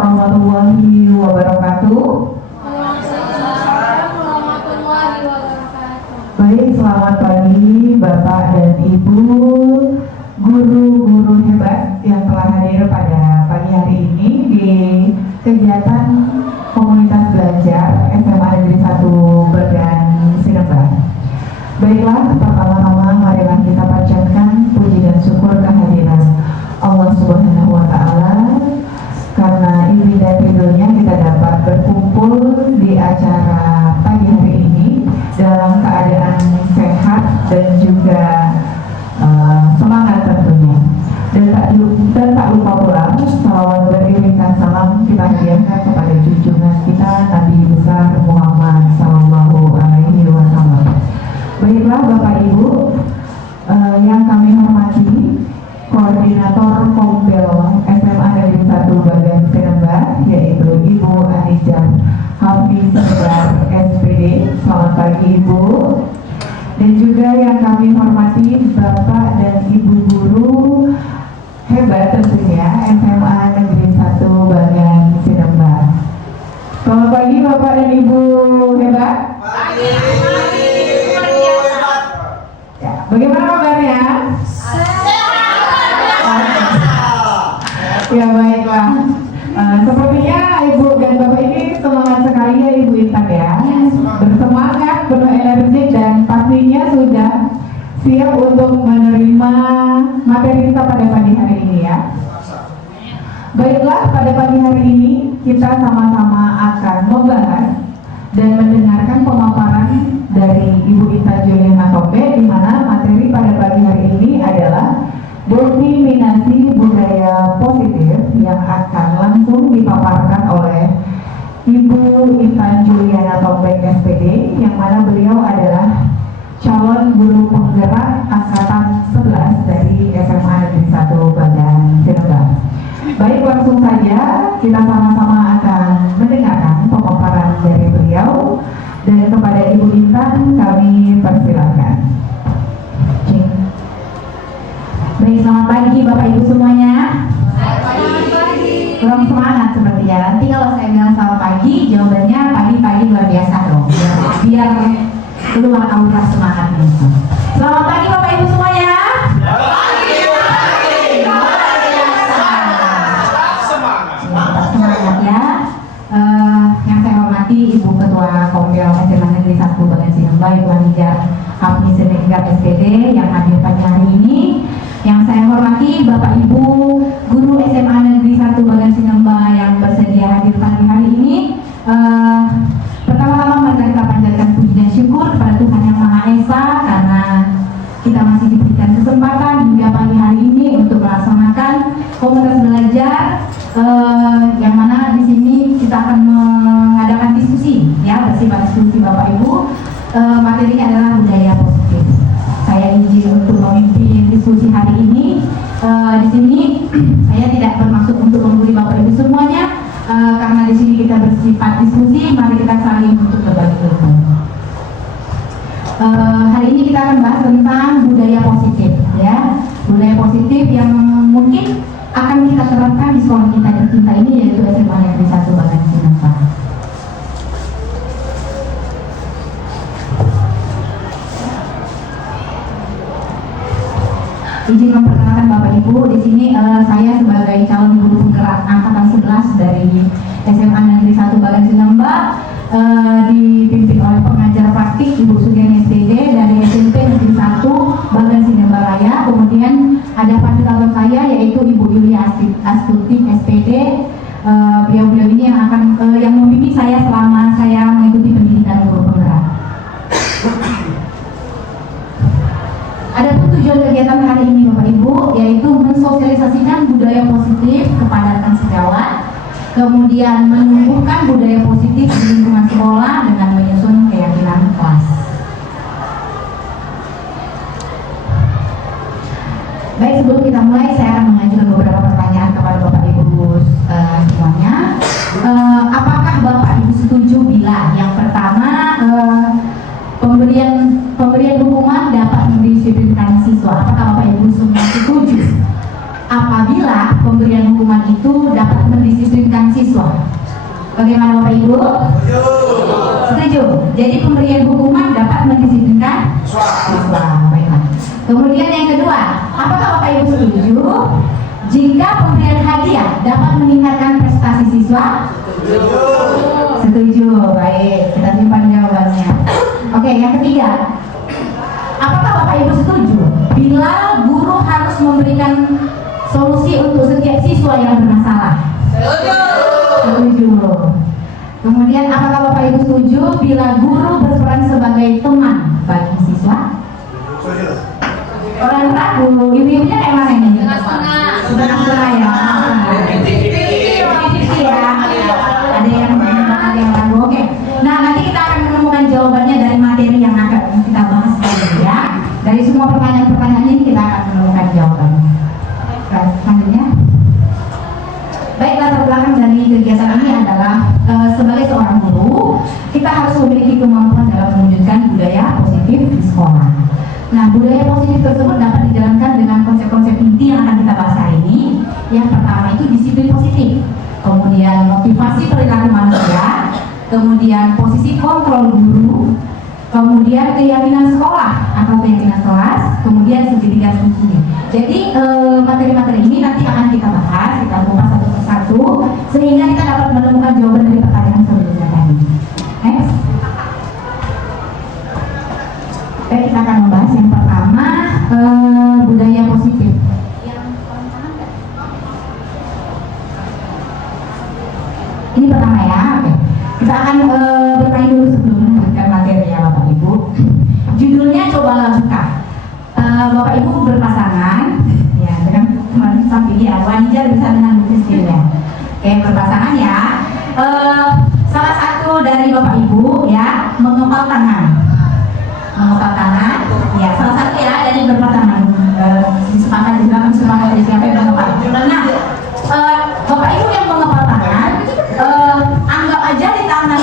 warahmatullahi wabarakatuh. Waalaikumsalam warahmatullahi wabarakatuh. Baik, selamat pagi Bapak dan Ibu guru-guru hebat yang telah hadir pada pagi hari ini di kegiatan komunitas belajar SMA Negeri 1 Bergan Sinebah. Baiklah, pertama-tama marilah kita panjatkan puji dan syukur kehadiran Allah Subhanahu wa Ta'ala, karena izin dan ridhonya kita dapat berkumpul di acara pagi hari ini dalam keadaan sehat dan juga semangat tentunya. Dan tak lupa pula salawat beriringan salam kita hadiahkan kepada junjungan kita Nabi besar Muhammad Sallallahu Alaihi Wasallam. Baiklah Bapak Ibu yang kami hormati, Koordinator Kompel SMA Negeri 1 Bagan Sinebah, yaitu Ibu Anijah Hafiz SPD. Selamat pagi Ibu. Dan juga yang kami hormati Bapak dan Ibu guru hebat tentunya SMA Negeri 1 Bagan Sinebah. Selamat pagi Bapak dan Ibu hebat. Pagi. Ya, bagaimana kabarnya? Ya baiklah, sepertinya Ibu dan Bapak ini semangat sekali ya Ibu Intan ya, bersemangat, penuh energi dan pastinya sudah siap untuk menerima materi kita pada pagi hari ini ya. Baiklah, pada pagi hari ini kita sama-sama akan membahas dan mendengarkan pemaparan dari Ibu Intan Juliana Tombe, di mana materi pada pagi hari ini adalah diskriminasi budaya positif yang akan langsung dipaparkan oleh Ibu Intan Juliana Tombe SPD, yang mana beliau adalah calon guru penggerak angkatan 11 dari SMA Negeri 1 Bagan Sinebah. Baik, langsung saja kita sama-sama akan mendengarkan pemaparan dari beliau, dan kepada Ibu Intan kami persilakan. Baik, selamat pagi Bapak Ibu semuanya. Selamat pagi. Kurang semangat sepertinya. Nanti kalau saya bilang selamat pagi, jawabannya pagi-pagi luar biasa dong. Biar keluar aura semangatnya. Selamat pagi Bapak Ibu semuanya. Selamat pagi. Luar biasa. Semangat ya. Yang saya hormati Ibu Ketua Kompel SMA Negeri 1 Bagan Sinebah, Ibu Anijah Hafiz SPD yang hadir pagi hari ini. Yang saya hormati Bapak Ibu guru SMA Negeri 1 Bagan Sinebah yang bersedia hadir pagi hari ini. Pertama-tama mari kita panjatkan puji dan syukur kepada Tuhan Yang Maha Esa, karena kita masih diberikan kesempatan hingga pagi hari ini untuk melaksanakan komunitas belajar, yang mana di sini kita akan mengadakan diskusi ya, bersifat diskusi Bapak Ibu. Materinya adalah budaya positif. Saya izin untuk memimpin diskusi hari ini. Di sini saya tidak bermaksud untuk menggurui Bapak Ibu semuanya, karena di sini kita bersifat diskusi. Mari kita saling untuk berbagi ilmu. Hari ini kita akan bahas tentang budaya positif, ya, budaya positif yang mungkin akan kita terapkan di sekolah kita tercinta ini, yaitu SMA Negeri 1 Bagan Sinebah. Izin memperkenalkan Bapak Ibu, di sini saya sebagai calon guru penggerak angkatan 11 dari SMA Negeri 1 Bagan Sinebah, dipimpin oleh pengajar praktik Ibu Sugeni SPD dari SMP Negeri 1 Bagan Sinebah Raya. Kemudian ada fasilitator saya yaitu Ibu Yulia Astuti SPD. Beliau ini yang akan yang membimbing saya selama saya mengikuti pendidikan guru penggerak. Adapun tujuan kegiatan hari ini Bapak Ibu yaitu mensosialisasikan budaya positif kepada rekan sejawat, kemudian menumbuhkan budaya positif di lingkungan sekolah dengan menyusun keyakinan kelas. Baik, sebelum kita mulai saya akan mengajukan beberapa pertanyaan kepada Bapak Ibu semuanya. Apakah Bapak Ibu setuju bila yang pertama pemberian hukuman dapat mendisiplinkan siswa? Apakah Bapak Ibu semua setuju? Apabila pemberian hukuman itu dapat mendisiplinkan siswa. Bagaimana Bapak Ibu? Setuju. Jadi pemberian hukuman dapat mendisiplinkan siswa. Baiklah. Kemudian yang kedua, apakah Bapak Ibu setuju jika pemberian hadiah dapat meningkatkan prestasi siswa? Setuju. Baik, kita simpan jawabannya. Oke, yang ketiga, apakah Bapak Ibu setuju bila guru harus memberikan solusi untuk setiap siswa yang bermasalah? Setuju. Kemudian apakah Bapak Ibu setuju bila guru berperan sebagai teman bagi siswa? Orang ragu, ibu-ibunya kayak mana ini? Setengah-setengah ya. Ada yang menentang, ada yang ragu. Oke. Nah, nanti kita akan menemukan jawabannya dari materi yang akan kita bahas tadi ya. Dari semua pertanyaan-pertanyaan ini kita akan menemukan jawabannya. Selanjutnya. Baik, latar belakang dari kegiatan ini adalah sebagai seorang guru, kita harus memiliki kemampuan dalam mewujudkan budaya positif di sekolah. Nah, budaya positif tersebut dapat dijalankan dengan konsep-konsep inti yang akan kita bahas hari ini. Yang pertama itu disiplin positif, kemudian motivasi perilaku manusia, kemudian posisi kontrol guru, kemudian keyakinan sekolah atau keyakinan kelas, kemudian segitiga studi. Jadi materi-materi ini nanti akan kita bahas, kita kupas satu persatu sehingga kita dapat menemukan jawaban dari pertanyaan sebelumnya tadi. Next. Baik, kita akan membahas yang pertama budaya positif. Ini pertama ya. Oke. Kita akan bertanya dulu sebelum melanjutkan materi ya Bapak Ibu. Judulnya cobalah buka. Bapak Ibu berpasangan, ya dengan teman samping ya, wajar bisa dengan istrinya. Oke, berpasangan ya. Salah satu dari Bapak Ibu ya mengepal tangan, ya salah satu ya dari berpasangan. Disepakati dalam semangat siapa yang mengepal. Nah, Bapak Ibu yang mengepal tangan, anggap aja di tangan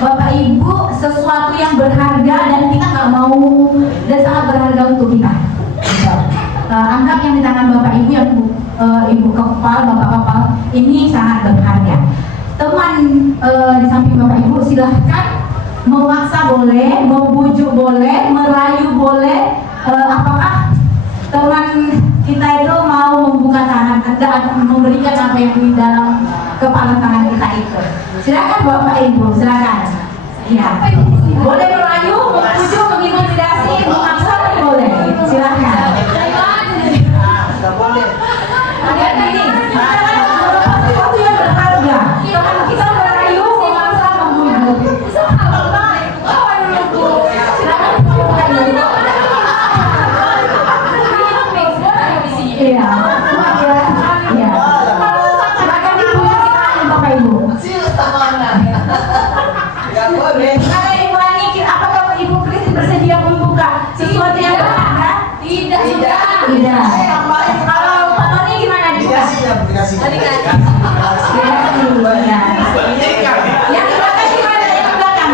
Bapak Ibu sesuatu yang berharga dan kita nggak mau dan sangat berharga untuk kita. Anggap yang di tangan Bapak Ibu yang Ibu kepal, Bapak kepal ini sangat berharga. Teman di samping Bapak Ibu silahkan memaksa boleh, membujuk boleh, merayu boleh. Apakah teman kita itu mau membuka tangan Anda atau memberikan apa yang di dalam kepala tangan kita itu? Silakan Bapak Ibu, silakan. Ya, boleh merayu, membujuk, mengintimidasi, memaksa boleh. Silakan. Lihat ini, sesuatu yang berharga. Teman kita merayu, memaksa, membujuk. Iya, iya. Silakan dibuka tangan Bapak Ibu. Kalau Ibu Ani, apakah Ibu Kris bersedia membuka sesuatu yang berharga? Tidak. Kalau Pak Tony gimana dibuka? Yang di belakang gimana? Yang di belakang?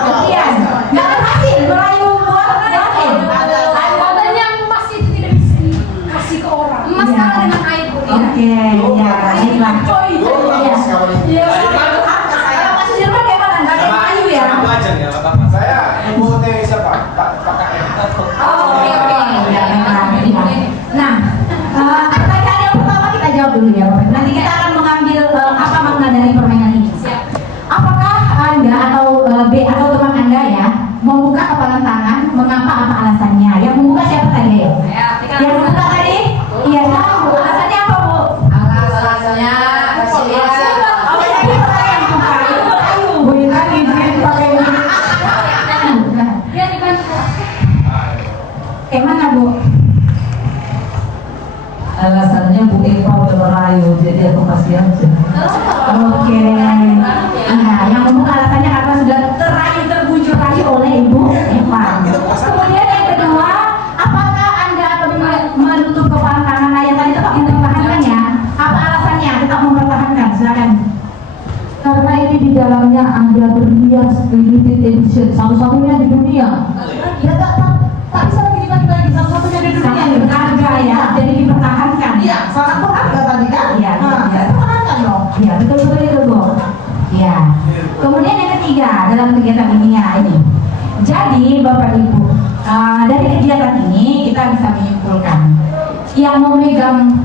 Kemudian, nggak berhasil merayu buat yakin. Katanya emas itu tidak bisa dikasih ke orang. Emas kalah dengan air putih. Oke, ya, baiklah. Iya. Kalau Mas Sudirman gimana? Nggak ada merayu ya? Saya ibu siapa? Pak KM. Oh, oke. Ya, baiklah. Nah, pertanyaan yang pertama kita jawab dulu ya, Bapak. Nanti kita akan mengambil apa makna dari permainan ini. Apakah Anda atau B atau teman Anda ya membuka kepalan tangan? Mengapa? Apa alasannya? Yang membuka siapa tadi? Yang membuka tadi? Iya, tahu. Bu. Alasannya apa, Bu? Alasannya Oh, jadi pertanyaan buka. Bu, kan izin pakai dia dibantu. kayak mana, Bu? Alasannya Bu Eva udah merayu, jadi aku kasih aja. Oke. Nah, yang membuka alasannya karena sudah terayu terbujuk rayu oleh Ibu Eva. Kemudian yang kedua, apakah Anda menutup kepala tangan ayah tadi tetap mempertahankan ya? Apa alasannya tetap mempertahankan? Silakan. Karena ini di dalamnya ada berhias limited edition, satu-satunya di dunia. Ya tak bisa lagi dibagi-bagi, satu-satunya di dunia. Sangat berharga ya, jadi dipertahankan. Iya, sangat berharga tadi. begini Bapak Ibu, dari kegiatan ini kita bisa menyimpulkan yang memegang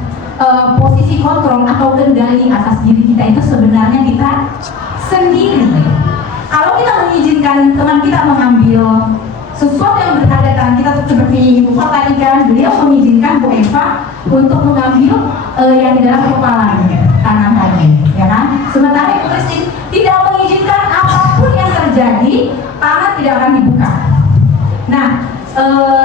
posisi kontrol atau kendali atas diri kita itu sebenarnya kita sendiri. Kalau kita mengizinkan teman kita mengambil sesuatu yang berharga tangan kita, seperti Bu Fa tadi kan, beliau mengizinkan Bu Eva untuk mengambil yang di dalam kepala tangan tadi, ya kan? Sementara Ibu Christine tidak mengizinkan apapun yang terjadi, tangan tidak akan dibuka. Nah,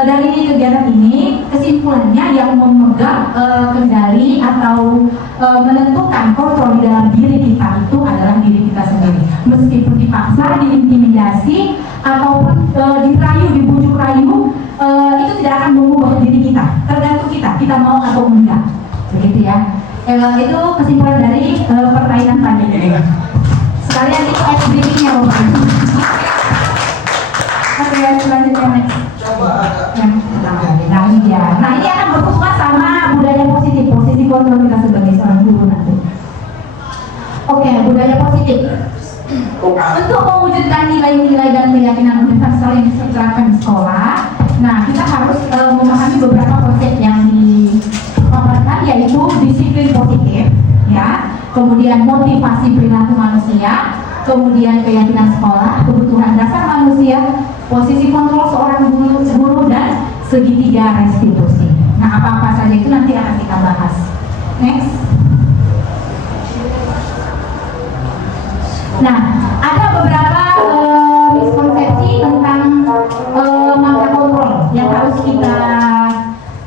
dari kegiatan ini kesimpulannya yang memegang kendali atau menentukan kontrol di dalam diri kita itu adalah diri kita sendiri. Meskipun dipaksa, diintimidasi ataupun dirayu, dibujuk rayu, itu tidak akan mengubah diri kita. Tergantung kita mau atau enggak, begitu ya. Itu kesimpulan dari pertanyaan tadi. Sekalian itu briefingnya Bapak Ibu. Oke, selanjutnya next. Nah ini dia. Nah ini akan berhubungan sama budaya positif, posisi kontrol kita sebagai seorang guru nanti. Oke, budaya positif. Untuk mewujudkan nilai-nilai dan keyakinan universal yang diterapkan di sekolah, nah kita harus memahami beberapa konsep yang dipaparkan, yaitu disiplin positif, ya, kemudian motivasi perilaku manusia, kemudian keyakinan sekolah, kebutuhan dasar manusia, posisi kontrol seorang guru dan segitiga restitusi. Nah, apa-apa saja itu nanti akan kita bahas. Next. Nah, ada beberapa miskonsepsi tentang makna kontrol yang harus kita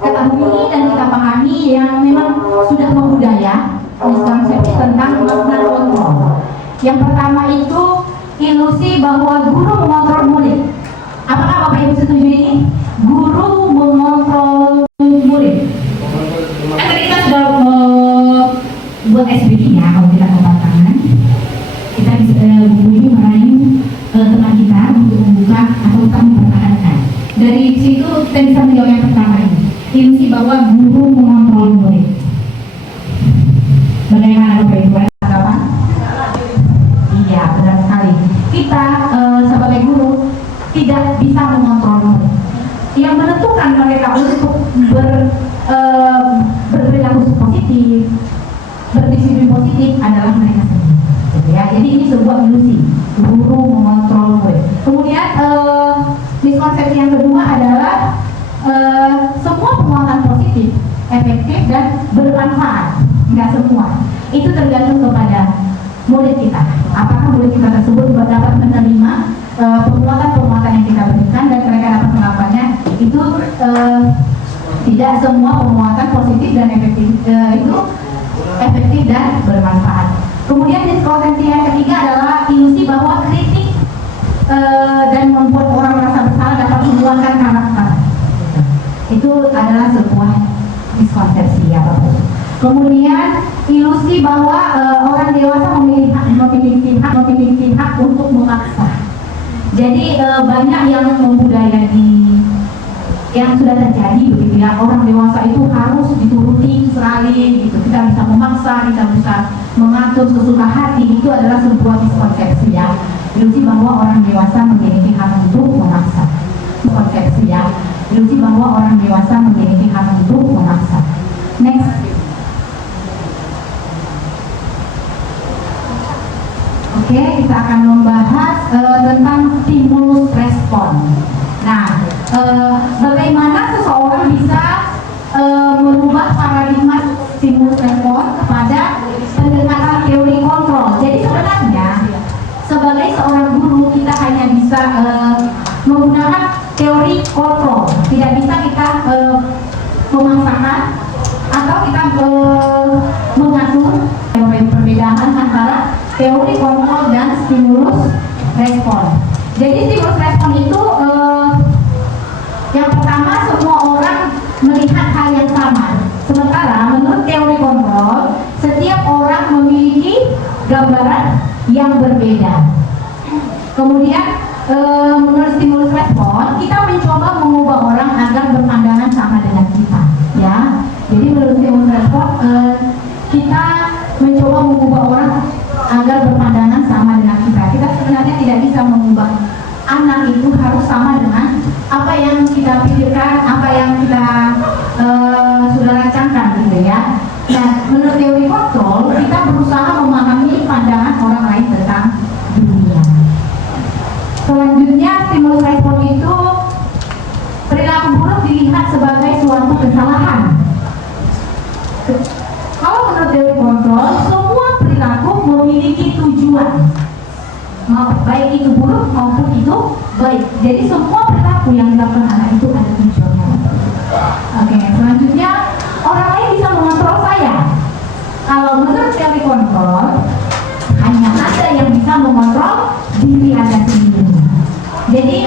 ketahui dan kita pahami, yang memang sudah membudaya. Miskonsepsi tentang makna kontrol. Yang pertama itu ilusi bahwa guru mengontrol murid. Apakah Bapak Ibu setuju ini? Guru mengontrol murid. Kan tadi kita sudah buat SBI-nya, kalau tidak kepatangan, kita bisa ini merayu teman kita untuk membuka atau kita mempertahankan. Dari situ kita bisa menjawab yang pertama ini, ilusi bahwa guru mengontrol murid. Bagaimana Bapak Ibu? Iya, benar sekali. Kita sebagai guru tidak bisa mengontrol murid. Yang menentukan mereka untuk berperilaku positif, berdisiplin positif adalah mereka sendiri. Ya, jadi ini sebuah ilusi guru mengontrol murid. Kemudian miskonsepsi yang kedua adalah semua penguatan positif, efektif dan bermanfaat. Enggak semua. Itu tergantung kepada murid kita. Apakah murid kita tersebut dapat menerima penguatan-penguatan yang kita berikan dan mereka dapat melakukannya. Itu tidak semua penguatan positif dan efektif itu efektif dan bermanfaat. Kemudian miskonsepsi yang ketiga adalah ilusi bahwa kritik dan membuat orang merasa bersalah dapat mengeluarkan karakter. Itu adalah sebuah miskonsepsi ya Bapak. Kemudian ilusi bahwa orang dewasa memiliki hak untuk memaksa. Jadi banyak yang membudaya yang sudah terjadi begitu ya, orang dewasa itu harus dituruti sekali gitu. Kita bisa memaksa, kita bisa mengatur sesuka hati. Itu adalah sebuah miskonsepsi ya. Ilusi bahwa orang dewasa memiliki hak untuk memaksa. Miskonsepsi ya. Ilusi bahwa orang dewasa memiliki hak untuk memaksa. Next. Oke, kita akan membahas tentang stimulus respon. Nah, bagaimana seseorang bisa merubah paradigma stimulus respon kepada pendekatan teori kontrol. Jadi sebenarnya sebagai seorang guru kita hanya bisa menggunakan teori kontrol, tidak bisa kita memaksakan atau kita mengatur perbedaan antara teori kontrol dan stimulus respon. Jadi stimulus respon itu yang pertama semua orang melihat hal yang sama. Sementara menurut teori kontrol setiap orang memiliki gambaran yang berbeda. Kemudian menurut stimulus respon kita mencoba mengubah orang agar berpandangan sama dengan kita. Ya, jadi menurut stimulus respon kita mencoba mengubah orang agar berpandangan sama dengan kita. Kita sebenarnya tidak bisa mengubah anak itu harus sama dengan baik itu buruk maupun itu baik. Jadi semua perilaku yang dilakukan anak itu ada tujuannya. Oke, selanjutnya orang lain bisa mengontrol saya. Kalau menurut teori kontrol, hanya Anda yang bisa mengontrol diri Anda sendiri. Jadi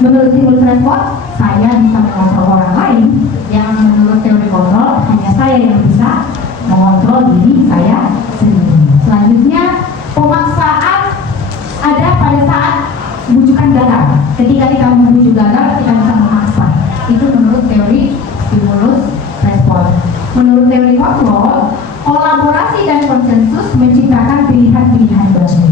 menurut stimulus respon, saya bisa mengontrol orang lain. Yang menurut teori kontrol, hanya saya yang bisa mengontrol diri saya sendiri. Selanjutnya, pemaksaan ada pada saat bujukan gagal. Ketika kita membujuk gagal, kita bisa memaksa. Itu menurut teori stimulus respon. Menurut teori kontrol, kolaborasi dan konsensus menciptakan pilihan-pilihan baru.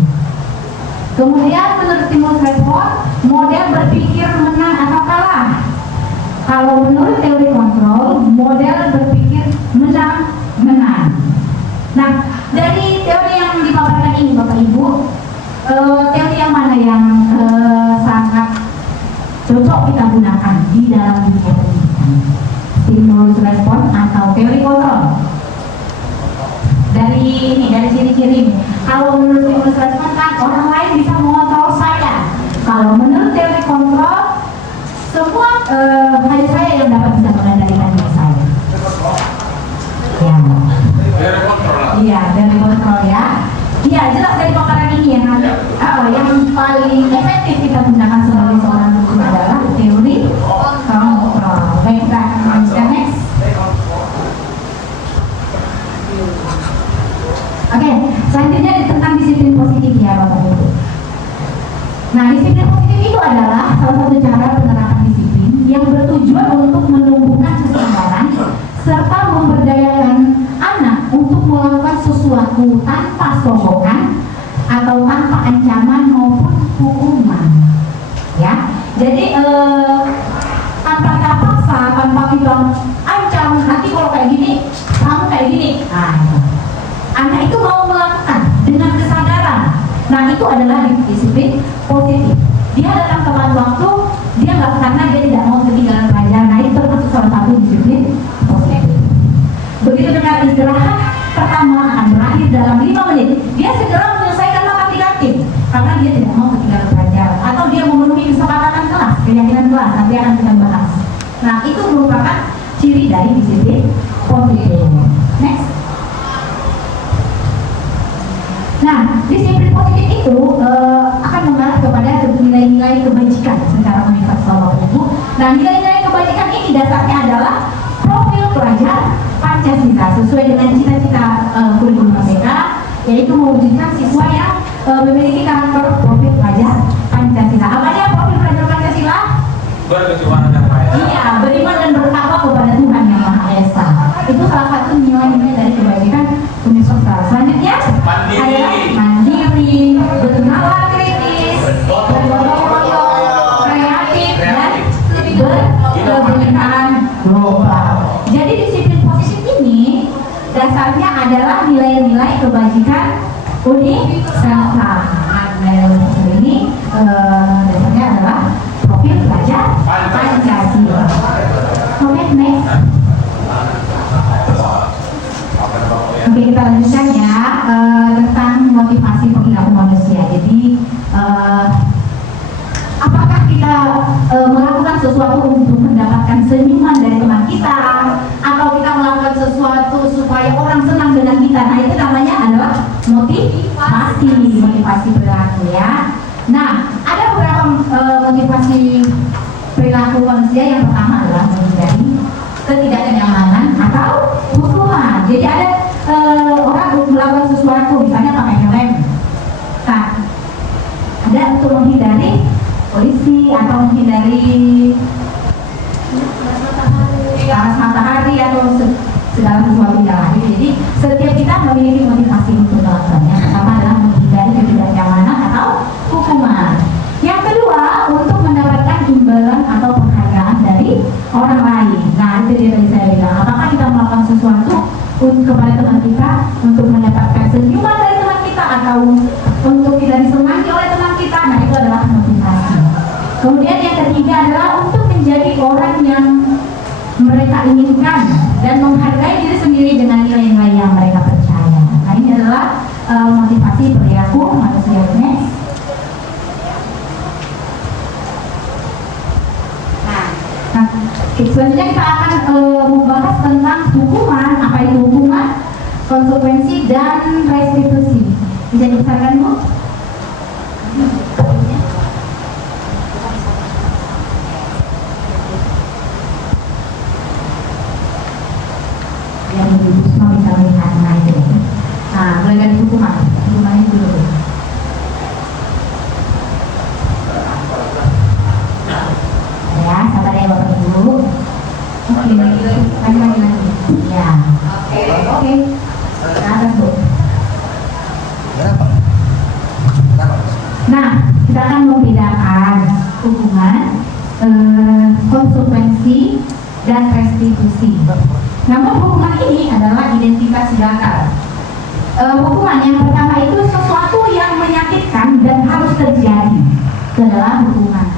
Kemudian menurut stimulus respon, model berpikir menang atau kalah. Kalau menurut teori kontrol, model berpikir menang. Nah, dari teori yang dipaparkan ini Bapak Ibu, teori yang mana yang sangat cocok kita gunakan di dalam dunia pendidikan? Stimulus respon atau teori kontrol? Dari ciri-ciri ini. Kalau menurut stimulus respon kan orang lain bisa mengontrol saya. Kalau menurut teori kontrol, semua hanya saya yang dapat bisa mengendalikan diri saya. Ya. Dari kontrol. Iya, dari kontrol ya. Iya, jelas dari paparan ini yang paling efektif kita gunakan sebagai seorang guru adalah teori kontrol. Baik, kita akan lanjutkan next. Oke, selanjutnya tentang disiplin positif ya Bapak Ibu. Nah, disiplin positif itu adalah salah satu cara penerapan disiplin yang bertujuan untuk menumbuhkan kesabaran serta memberdayakan anak untuk melakukan sesuatu tanpa sokongan atau tanpa ancaman maupun hukuman. Ya, jadi tanpa kita paksa, tanpa kita ancam, nanti kalau kayak gini, kamu kayak gini. Nah, anak itu mau melakukan dengan kesadaran. Nah, itu adalah disiplin positif. Dia datang tepat waktu, dia nggak karena dia tidak mau ketinggalan pelajaran. Nah, itu termasuk salah satu disiplin positif. Begitu dengar istirahat pertama akan berakhir dalam 5 menit, dia segera menyelesaikan makan di kantin karena dia tidak mau ketinggalan pelajaran. Atau dia memenuhi kesepakatan kelas, keyakinan kelas, nanti akan kita bahas. Nah, itu merupakan ciri dari disiplin positif. Next. Nah, disiplin positif itu akan mengarah kepada nilai-nilai kebajikan secara universal Bapak Ibu. Nah, nilai-nilai kebajikan ini dasarnya adalah profil pelajar Pancasila sesuai dengan cita-cita kurikulum Merdeka, yaitu mewujudkan siswa yang memiliki karakter profil pelajar Pancasila. Apa dia profil pelajar Pancasila? Berkejuang dan kaya. Iya, beriman dan bertakwa kepada Tuhan Yang Maha Esa. Itu salah satu nilai-nilai dari kebajikan universal. Selanjutnya adalah mandiri, bernalar kritis, bergotong-royong, kreatif, dan berkebinekaan global. Jadi disiplin positif ini dasarnya adalah nilai-nilai kebajikan universal. Nah, nilai-nilai ini dasarnya adalah profil pelajar Pancasila. Oke, next. Oke, kita lanjutkan ya tentang motivasi perilaku manusia. Jadi apakah kita melakukan sesuatu untuk mendapatkan senyuman dari teman kita, atau kita melakukan sesuatu supaya orang senang dengan kita? Nah, itu namanya adalah motivasi perilaku ya. Nah, ada beberapa motivasi perilaku manusia. Yang pertama adalah menghindari ketidaknyamanan atau hukuman. Jadi ada orang melakukan sesuatu, misalnya pakai helm. Nah, ada untuk menghindari polisi atau menghindari panas matahari atau segala sesuatu yang lain. Jadi setiap kita memiliki motivasi untuk melakukannya. Pertama adalah menghindari ketidaknyamanan atau hukuman. Yang kedua, untuk mendapatkan imbalan atau penghargaan dari orang lain. Nah, itu dia tadi saya bilang, apakah kita melakukan sesuatu kepada teman kita untuk mendapatkan senyuman dari teman kita, atau untuk kita disenangi oleh teman kita. Nah, itu adalah motivasi. Kemudian yang ketiga adalah untuk menjadi orang yang mereka inginkan dan menghargai diri sendiri dengan nilai-nilai yang mereka percaya. Nah, ini adalah motivasi perilaku manusia. Nah, selanjutnya kita akan membahas tentang hukuman, apa itu hukuman, konsekuensi dan restitusi. Bisa dibesarkan Bu? Yang Ibu semua bisa melihat itu. Nah, mulai dari hukuman. Hukumannya dulu. Ya, sabar ya Bapak Ibu. Oke, lagi. Ya. Oke. Ke atas Bu. Nah, kita akan membedakan hukuman, konsekuensi, dan restitusi. Namun hukuman ini adalah identitas bakal. Hukuman yang pertama itu sesuatu yang menyakitkan dan harus terjadi. Itu adalah hukuman.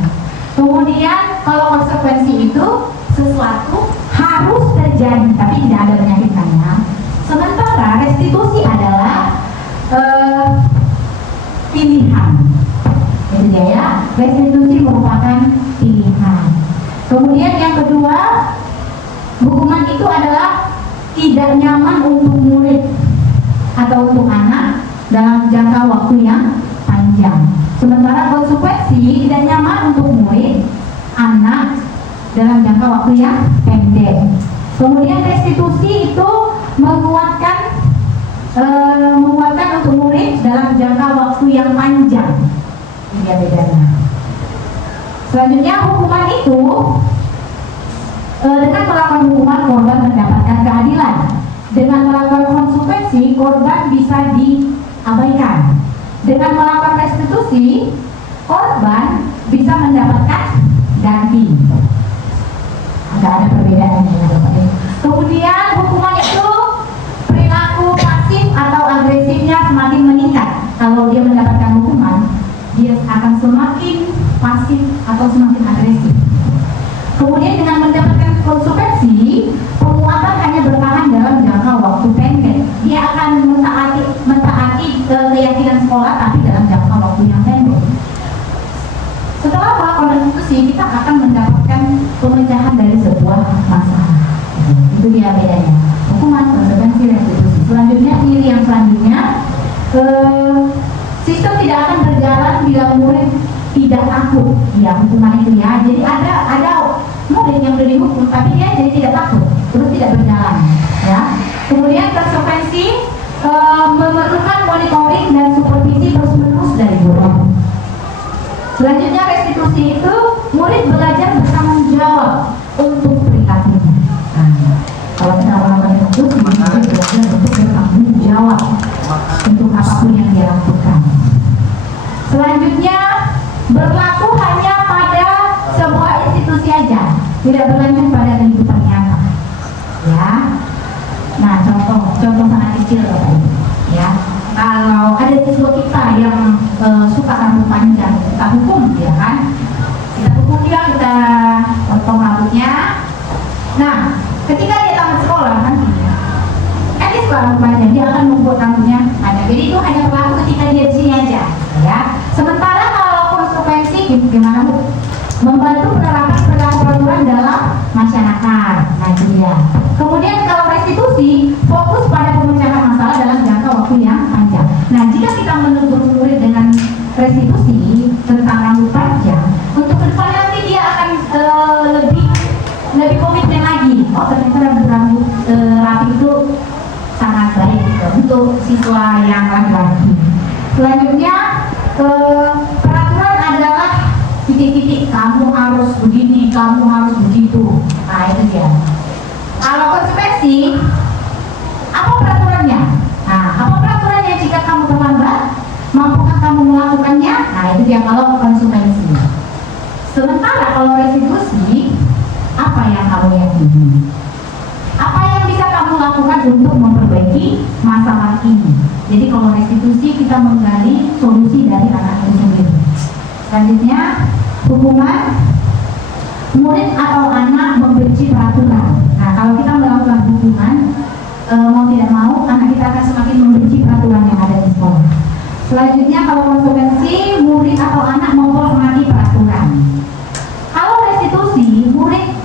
Kemudian kalau konsekuensi itu sesuatu harus terjadi tapi tidak ada menyakitkannya. Sementara restitusi adalah pilihan. Itu dia ya. Restitusi merupakan pilihan. Kemudian yang kedua, hukuman itu adalah tidak nyaman untuk murid atau untuk anak dalam jangka waktu yang panjang. Sementara konsekuensi tidak nyaman untuk murid, anak dalam jangka waktu yang pendek. Kemudian restitusi itu menguatkan untuk murid dalam jangka waktu yang panjang. Ini bedanya. Selanjutnya hukuman itu dengan melakukan hukuman korban mendapatkan keadilan. Dengan melakukan konsekuensi korban bisa diabaikan. Dengan melakukan restitusi korban bisa mendapatkan ganti. Agak ada perbedaan ya Bapak. Kemudian hukuman itu perilaku pasif atau agresifnya semakin meningkat. Kalau dia mendapatkan hukuman, dia akan semakin pasif atau semakin agresif. Kemudian dengan mendapatkan konsekuensi, penguatan hanya bertahan dalam jangka waktu pendek. Dia akan mentaati keyakinan sekolah tapi dalam jangka waktu yang pendek. Setelah melakukan restitusi, kita akan mendapatkan pemecahan dari sebuah masalah. Itu dia bedanya. Hukuman, konsekuensi, restitusi. Selanjutnya, ciri yang selanjutnya, sistem tidak akan berjalan bila murid tidak takut. Ya, hukuman itu ya. Jadi ada murid yang sudah dihukum, tapi dia jadi tidak takut, terus tidak berjalan. Ya. Kemudian konsekuensi memerlukan monitoring dan supervisi terus-menerus dari guru. Selanjutnya restitusi itu murid belajar bertanggung jawab untuk perilakunya. Nah, kalau kita melakukan restitusi, murid belajar untuk bertanggung jawab untuk apapun yang dia lakukan. Selanjutnya berlaku hanya pada sebuah institusi aja, tidak berlanjut pada kehidupan nyata. Ya. Nah, contoh sangat kecil Bapak Ibu. Ya. Kalau ada siswa kita yang suka rambut panjang, kita hukum dia kan, kita hukum dia, kita potong rambutnya. Nah, ketika dia tamat sekolah nanti, kan dia suka rambut panjang, dia akan membuat rambutnya panjang. Jadi itu hanya berlaku ketika dia di sini aja, ya. Sementara kalau konsekuensi gimana Bu? Membantu penerapan peraturan dalam masyarakat. Nah itu dia. Kemudian kalau restitusi fokus pada pemecahan masalah dalam jangka waktu yang panjang. Nah jika kita menegur murid dengan restitusi tentang rambut panjang, untuk kedepannya nanti dia akan lebih komitmen lagi. Oh ternyata rambut rapi itu sangat baik gitu, untuk siswa yang laki-laki. Selanjutnya peraturan adalah titik-titik, kamu harus begini, kamu harus begitu. Nah itu dia. Kalau konsekuensi, apa peraturannya? Nah, apa peraturannya jika kamu terlambat? Mampukah kamu melakukannya? Nah itu dia kalau konsekuensi. Sementara kalau restitusi, apa yang kamu yakini? Apa yang bisa kamu lakukan untuk memperbaiki masalah ini? Jadi kalau restitusi kita menggali solusi dari anak itu sendiri. Selanjutnya, hukuman murid atau anak membenci peraturan. Nah, kalau kita melakukan hukuman, mau tidak mau, anak kita akan semakin membenci peraturan yang ada di sekolah. Selanjutnya, kalau konsekuensi, murid atau anak menghormati peraturan. Kalau restitusi, murid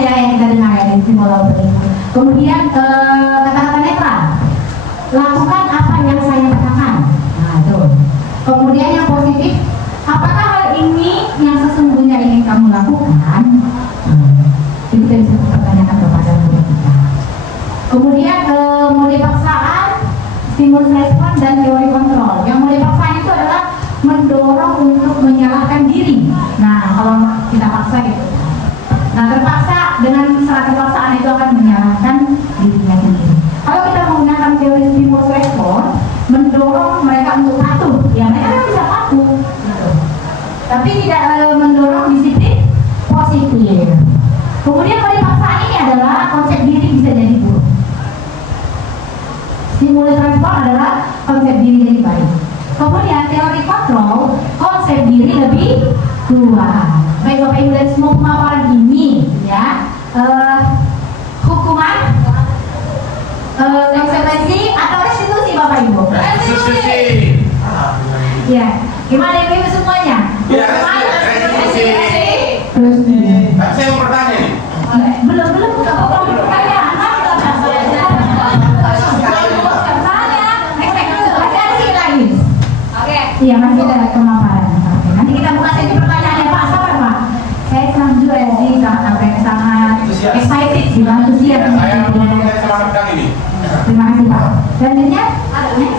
ya yang kita dengar ya di simbol opening. Kemudian kata-kata netral. Lakukan apa yang saya katakan. Nah, itu. Kemudian yang positif, apakah hal ini yang sesungguhnya ingin kamu lakukan? Itu kita bisa pertanyakan kepada murid kita. Kemudian mulai paksaan, stimulus respon dan teori kontrol. Yang mulai paksaan itu adalah mendorong untuk menyalahkan diri. Nah, kalau kita paksa gitu. Nah, terpaksa dengan syarat kepaksaan itu akan menyalahkan dirinya sendiri. Kalau kita menggunakan teori stimulus respon, mendorong mereka untuk patuh. Ya, mereka kan bisa patuh. Gitu. Tapi tidak mendorong disiplin positif. Kemudian mulai paksaan ini adalah konsep diri bisa jadi buruk. Stimulus respon adalah konsep diri jadi baik. Kemudian teori kontrol, konsep diri lebih kuat. Baik Bapak Ibu dari semua pemaparan ini, ya, hukuman, konsekuensi atau restitusi Bapak Ibu? Restitusi. Ya, gimana Ibu semuanya? Ya, restitusi. Tapi saya mau bertanya nih. Belum buka pertanyaan. Iya, masih ada pemaparan. Nanti kita buka sesi pertanyaannya Pak. Sabar Pak. Saya sangat sangat excited sih, antusias. Saya mau bertanya sama bidang ini. Terima kasih Pak. Selanjutnya ada nih.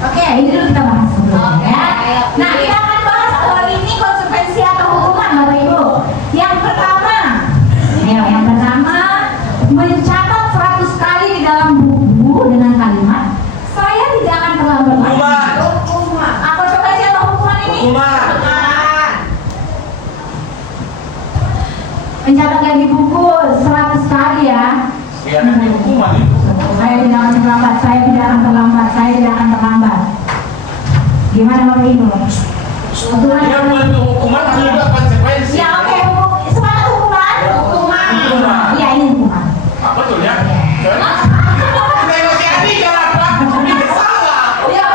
Oke, ini dulu kita bahas sebelumnya ya. Nah, kita akan bahas soal ini konsekuensi atau hukuman Bapak Ibu. Yang pertama, mencatat 100 kali di dalam buku dengan kalimat saya tidak akan terlambat lagi. Hukuman. Apa konsekuensi atau hukuman ini? Hukuman. Mencatat lagi buku 100 kali ya. Ya, nanti hukuman itu. Saya tidak akan terlambat, saya tidak akan terlambat, saya tidak akan terlambat. Gimana Bapak Ibu? Ya, bukan itu hukuman, juga konsekuensi. Ya oke, semangat hukuman. Hukuman. Iya, ini hukuman. Ah, betul ya. Kita masih ada apa? Ini salah. Ya,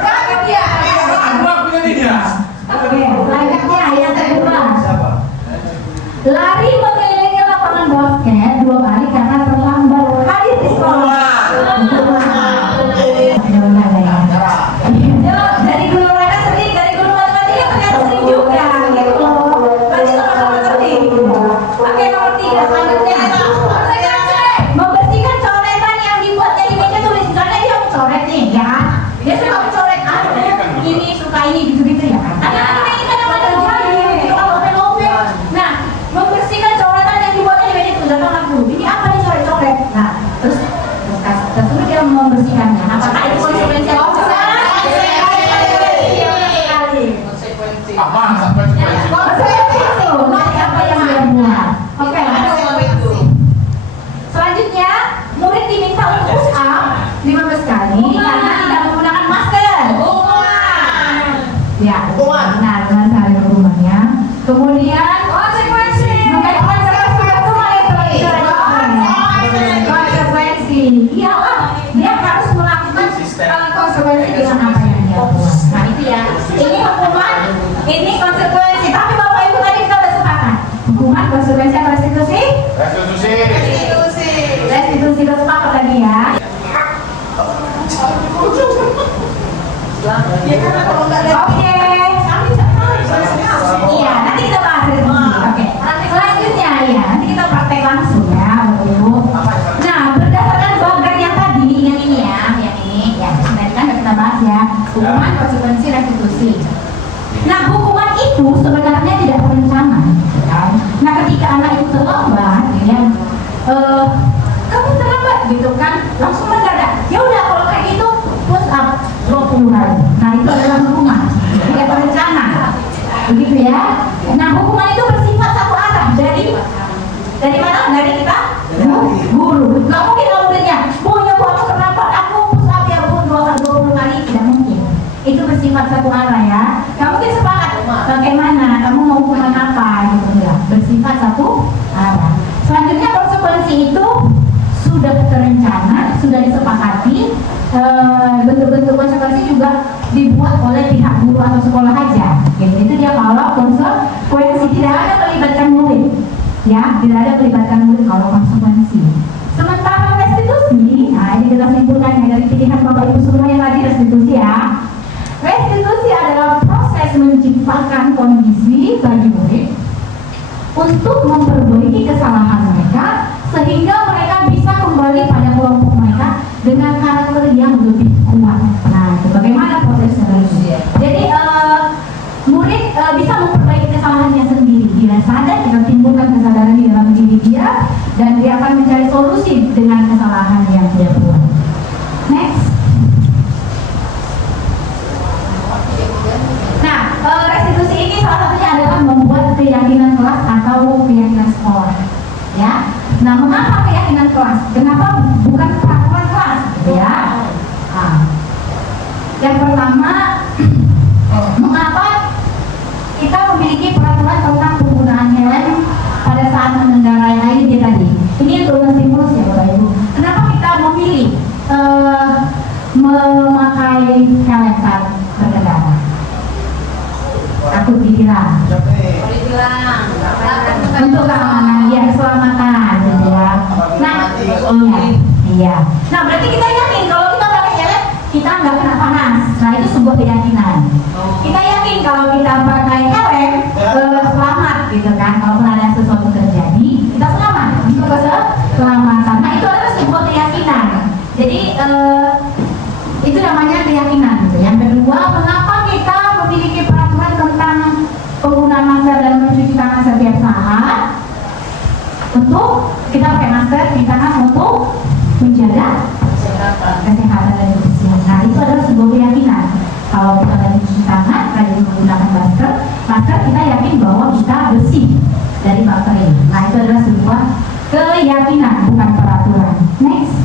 jangan dia. Apa punya? Oke, selanjutnya yang kedua. Lari mengelilingi lapangan basket 2 kali karena terlambat hadir di sekolah. Dari guru olahraga sering, dari guru matematika ternyata sering juga, gitu loh. Berarti sama-sama sering. Oke, nomor 3 selanjutnya. Membersihkan coretan yang dibuatnya di meja tulis. Misalnya dia mau coret nih, ya kan? Dia suka mencoret ini, suka ini, gitu-gitu ya kan? Tapi ini kadang-kadang terjadi, gitu kan, lopek-lopek. Nah, membersihkan coretan yang dibuatnya di meja itu datang aku. Ini apa nih coret-coret? Nah, terus dia membersihkannya. Apakah itu konsekuensi atau Apa? Konsekuensi. konsekuensi itu? Nanti apa yang dia buat? Oke. Selanjutnya, murid diminta untuk push up 15 kali karena tidak menggunakan masker. Ya, benar sekali hukumannya. Kemudian konsekuensi. Konsekuensi. Iyalah, dia harus melakukan konsekuensi dengan apa yang dia buat. Nah itu ya. Ini hukuman, ini konsekuensi. Tapi Bapak Ibu tadi kita sudah sepakat. Hukuman, konsekuensi atau restitusi? Restitusi. Restitusi kita sepakat lagi ya. Oke. Iya, nanti kita bahas restitusi. Oke. Selanjutnya ya, nanti kita praktek langsung ya, Bapak Ibu. Nah, berdasarkan bagan yang tadi, yang ini ya, tadi kan udah kita bahas ya, hukuman, konsekuensi, restitusi. Nah, hukuman itu sebenarnya tidak terencana. Kan? Nah, ketika anak itu terlambat, ya, kamu terlambat gitu kan, langsung mendadak. Ya udah kalau kayak gitu, push up 20 kali. Nah, itu adalah hukuman, tidak terencana. Begitu ya. Nah, hukuman itu bersifat satu arah. Dari mana? Dari kita guru. Gak mungkin kalau muridnya, Bu, aku terlambat, aku push up ya Bu 20 kali, tidak mungkin. Itu bersifat satu arah ya. Kamu mungkin sepakat bagaimana, kamu mau hukuman apa gitu ya. Bersifat satu arah. Selanjutnya konsekuensi itu sudah terencana, sudah disepakati bentuk-bentuk konsekuensi juga dibuat oleh pihak guru atau sekolah aja. Gitu. Itu dia kalau konsekuensi, tidak ada melibatkan murid, ya, tidak ada melibatkan murid kalau konsekuensi. Sementara restitusi, nah ini kita simpulkan dari pilihan Bapak Ibu semuanya tadi restitusi ya. Restitusi adalah proses menciptakan kondisi bagi murid untuk memperbaiki kesalahan mereka sehingga mereka bisa kembali pada kelompok mereka dengan karakter yang lebih kuat. Nah, itu bagaimana prosesnya? Jadi murid bisa memperbaiki kesalahannya sendiri. Dia sadar, kita timbulkan kesadaran di dalam diri dia, dan dia akan mencari solusi dengan kesalahan yang dia buat. Next. Nah, restitusi ini salah satunya adalah membuat keyakinan kelas atau keyakinan sekolah. Ya. Nah, mengapa keyakinan kelas? Kenapa bukan peraturan kelas? Ya. Nah, yang pertama, mengapa kita memiliki peraturan tentang penggunaan helm pada saat mengendarai? Nah, ini dia tadi. Ini untuk menstimulus ya Bapak Ibu. Kenapa kita memilih memakai helm saat berkendara? Takut ditilang. Untuk keamanan, ya, keselamatan, gitu ya. Nah, iya. Nah, berarti kita yakin kalau kita pakai helm kita nggak kena panas. Nah, itu sebuah keyakinan. Kita yakin kalau kita pakai helm selamat, gitu kan. Kalau ada sesuatu terjadi, kita selamat untuk keselamatan. Nah, itu adalah sebuah keyakinan. Jadi itu namanya keyakinan. Gitu. Yang kedua, mengapa kita memiliki peraturan tentang penggunaan masker dan mencuci tangan setiap saat? Untuk kita pakai masker di tangan untuk menjaga kesehatan dan kebersihan. Nah, itu adalah sebuah keyakinan. Kalau kita lagi cuci tangan, lagi menggunakan masker, kita yakin bahwa kita bersih dari bakteri. Nah, itu adalah sebuah keyakinan, bukan peraturan. Next.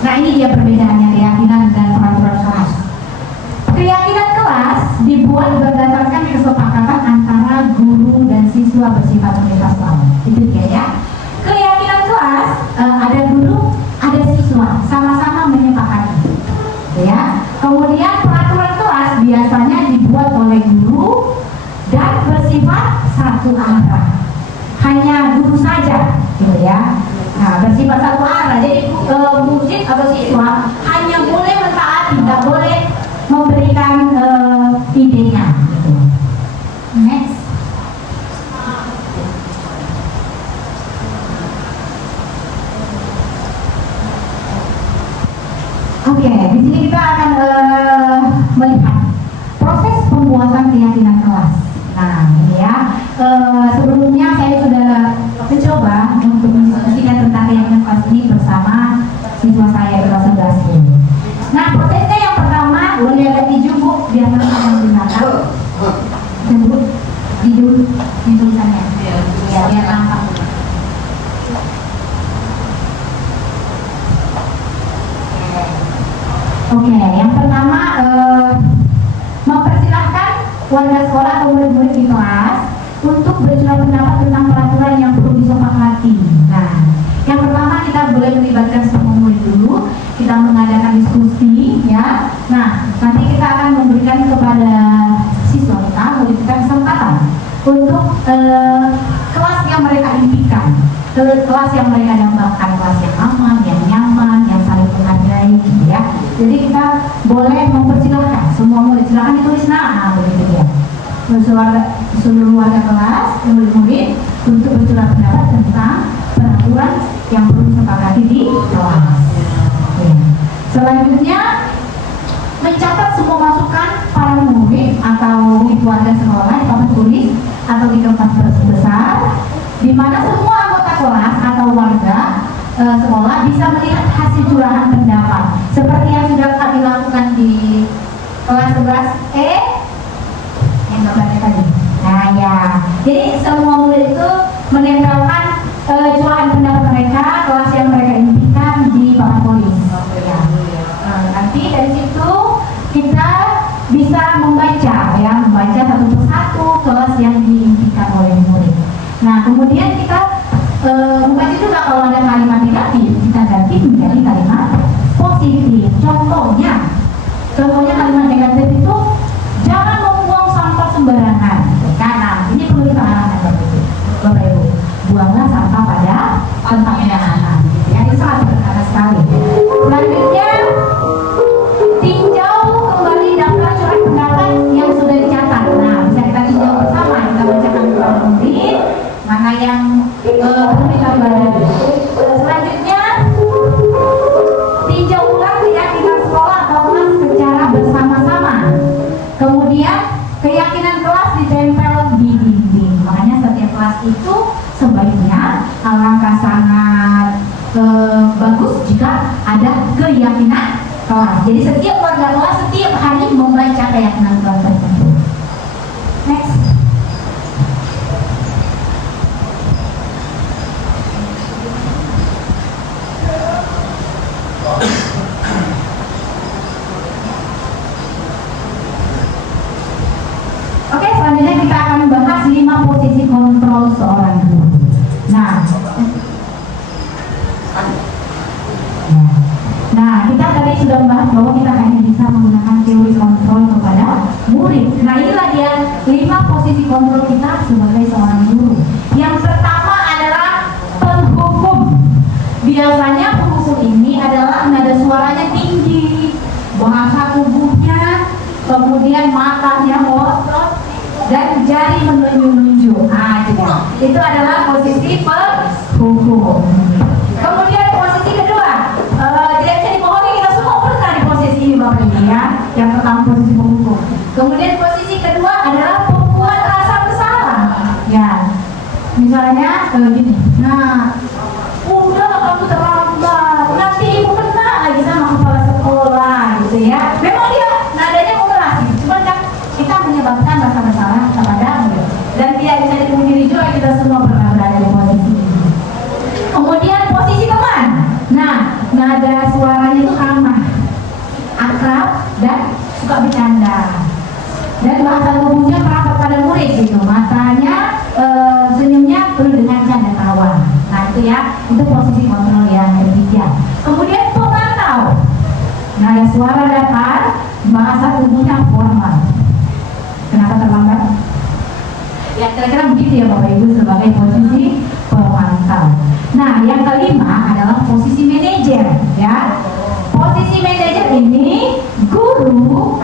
Nah, ini dia perbedaannya keyakinan dan peraturan kelas. Keyakinan kelas dibuat berdasarkan kesepakatan antara guru dan siswa bersifat universal. Itu dia ya. Keyakinan kelas ada guru, ada siswa, sama-sama menyepakati. Ya. Kemudian peraturan kelas biasanya dibuat oleh guru dan bersifat satu arah. Hanya guru saja, gitu ya. Nah, bersifat satu arah. Jadi murid atau siswa hanya boleh mentaati, tidak boleh memberikan idenya. Gitu. Next. Oke, di sini kita akan melihat proses pembuatan keyakinan kelas. Nah, ini ya. Sebelumnya saya sudah mencoba untuk mendiskusikan tentang keyakinan kelas ini bersama siswa saya kelas 11 ini. Nah, prosesnya yang pertama, boleh ada tisu Bu, biar teman-teman menggunakan. Sebut di tulisannya. Ya, biar nampak. Oke, yang pertama mempersilahkan warga sekolah atau murid-murid di kelas untuk bercurah pendapat tentang peraturan yang perlu disepakati. Nah, yang pertama kita boleh melibatkan semua murid dulu, kita mengadakan diskusi, ya. Nah, nanti kita akan memberikan kepada siswa kita, murid kita kesempatan untuk kelas yang mereka impikan, kelas yang mereka dambakan, kelas yang aman, yang nyaman, yang saling menghargai, ya. Jadi kita boleh mempersilahkan semua murid, silakan ditulis nama, begitu ya. Seluruh warga kelas, murid-murid untuk bercurah pendapat tentang peraturan yang perlu disepakati di kelas. Ya. Selanjutnya mencatat semua masukan para murid atau warga sekolah di papan tulis atau di kertas besar, di mana semua anggota kelas atau warga sekolah bisa melihat hasil curahan pendapat seperti yang sudah kami lakukan di kelas 11E yang gambarnya tadi. Nah ya, jadi semua murid itu menempelkan curahan pendapat mereka, kelas yang mereka impikan di papan tulis. Ya. Nanti dari situ kita bisa membaca, ya, membaca satu persatu kelas yang diimpikan oleh murid. Nah kemudian kita membaca juga kalau ada kalimat negatif, kelas. Jadi setiap warga kelas setiap hari membaca keyakinan kelas tertentu. Next. Oke, selanjutnya kita akan bahas 5 posisi kontrol seorang guru. Nah, kita tadi sudah membahas bahwa kita hanya bisa menggunakan teori kontrol kepada murid. Nah, inilah dia 5 posisi kontrol kita sebagai seorang guru. Yang pertama adalah penghukum. Biasanya penghukum ini adalah nada suaranya tinggi, bahasa tubuhnya, kemudian matanya melotot, dan jari menunjuk-nunjuk. Nah, itu adalah posisi penghukum. Kemudian posisi kedua, tidak bisa dibohongi, kita semua pernah di posisi ini Bapak Ibu ya. Yang pertama posisi penghukum. Kemudian posisi kedua adalah pembuat rasa bersalah. Ya, misalnya gini. Nah, udah kamu terlambat, nanti ibu kena lagi sama kepala sekolah gitu ya. Memang dia nadanya mengeras, cuma kan kita menyebabkan rasa bersalah kepada murid. Dan tidak bisa dipungkiri juga kita semua pernah berada di posisi ini. Kemudian posisi teman. Nah, nada suaranya itu ramah, akrab, dan suka bercanda. Dan bahasa tubuhnya merapat pada murid gitu. Matanya, senyumnya penuh dengan canda tawa. Nah itu ya, itu posisi kontrol yang ketiga. Kemudian pemantau. Nada suara datar, bahasa tubuhnya formal. Kenapa terlambat? Ya kira-kira begitu ya Bapak Ibu sebagai posisi pemantau. Nah yang kelima adalah posisi manajer ya. Posisi manajer ini guru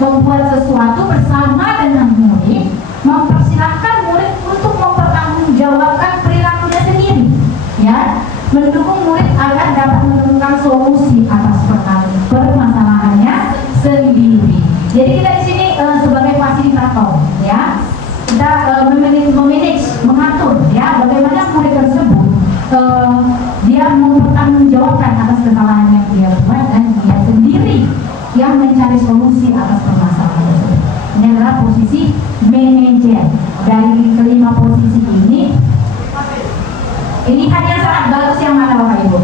membuat sesuatu bersama dengan murid, mempersilahkan murid untuk mempertanggungjawabkan perilakunya sendiri ya, mendukung murid agar dapat menemukan solusi atas permasalahannya sendiri. Jadi kita di sini sebagai fasilitator ya, kita memanage, mengatur ya bagaimana murid tersebut dia mempertanggungjawabkan atas kesalahan yang dia buat dan dia sendiri yang mencari solusi atas permasalahan tersebut. Ini adalah posisi manajer. Dari kelima posisi ini hanya sangat bagus yang mana Bapak Ibu?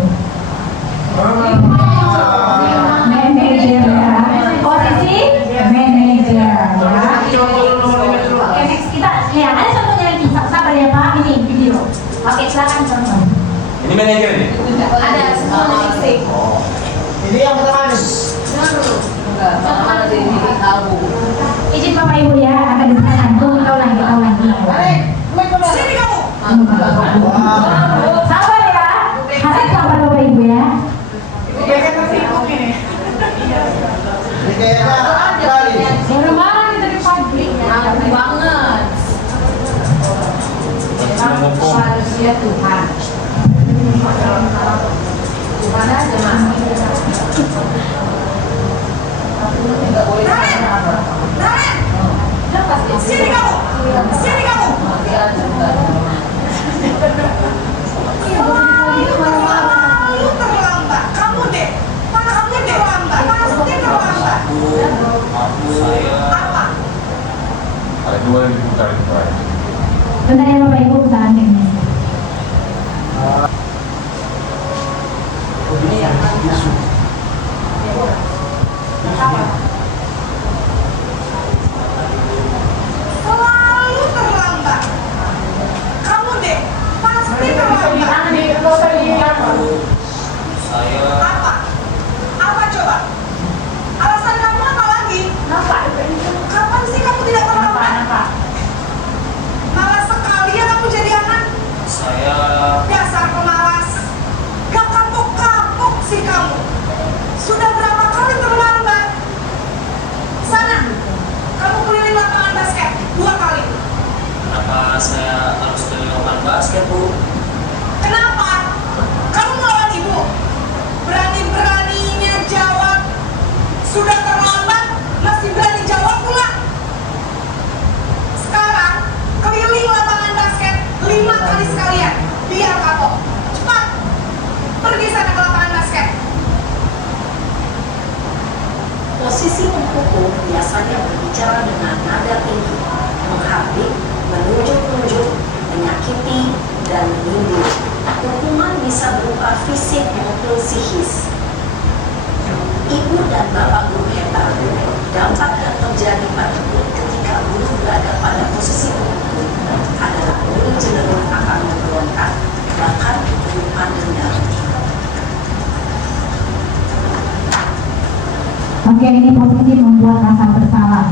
Manajer ya. Posisi manajer ya. Oke, next kita lihat ada contohnya lagi. Sabar ya Pak, ini video. Oke, silakan contoh. Ini manajer nih. Ada semua musik. Ini yang pertama nih. Izin Bapak Ibu ya, akan diserahkan. Tunggu tahu lagi. Sini kamu. Sabar ya, harap sabar Bapak Ibu ya. Ini kayaknya kali. Baru banget dari pagi. Ngerti banget. Manusia Tuhan. Tuhan aja mas. Sini kamu. Sini kamu. Selalu terlambat. Kamu deh. Pasti terlambat. Pasti terlambat. Apa? Ada dua yang diputar itu. Bentar ya Bapak Ibu, putaran teknis. Selalu terlambat. Kamu deh. Pasti terlambat. Apa? Apa coba? Alasan kamu apa lagi? Kapan sih kamu tidak terlambat? Malas sekali ya kamu jadi anak. Dasar pemalas. Gak kapok-kapok sih kamu. Sudah berapa kali terlambat? Sana, kamu keliling lapangan basket 2 kali. Kenapa saya harus keliling lapangan basket, Bu? Kenapa? Kamu melawan ibu. Berani-beraninya jawab. Sudah terlambat, masih berani jawab pula. Sekarang, keliling lapangan basket 5 kali sekalian. Biar kapok. Cepat. Pergi sana ke lapangan basket. bahasanya berbicara dengan nada tinggi, menghardik, menunjuk-nunjuk, menyakiti, dan menyindir. Hukuman bisa berupa fisik maupun psikis. Ibu dan bapak guru hebat dampak yang terjadi pada guru ketika guru berada pada posisi guru adalah guru cenderung akan memberontak, bahkan berupa dendam. Oke, ini posisi membuat rasa bersalah.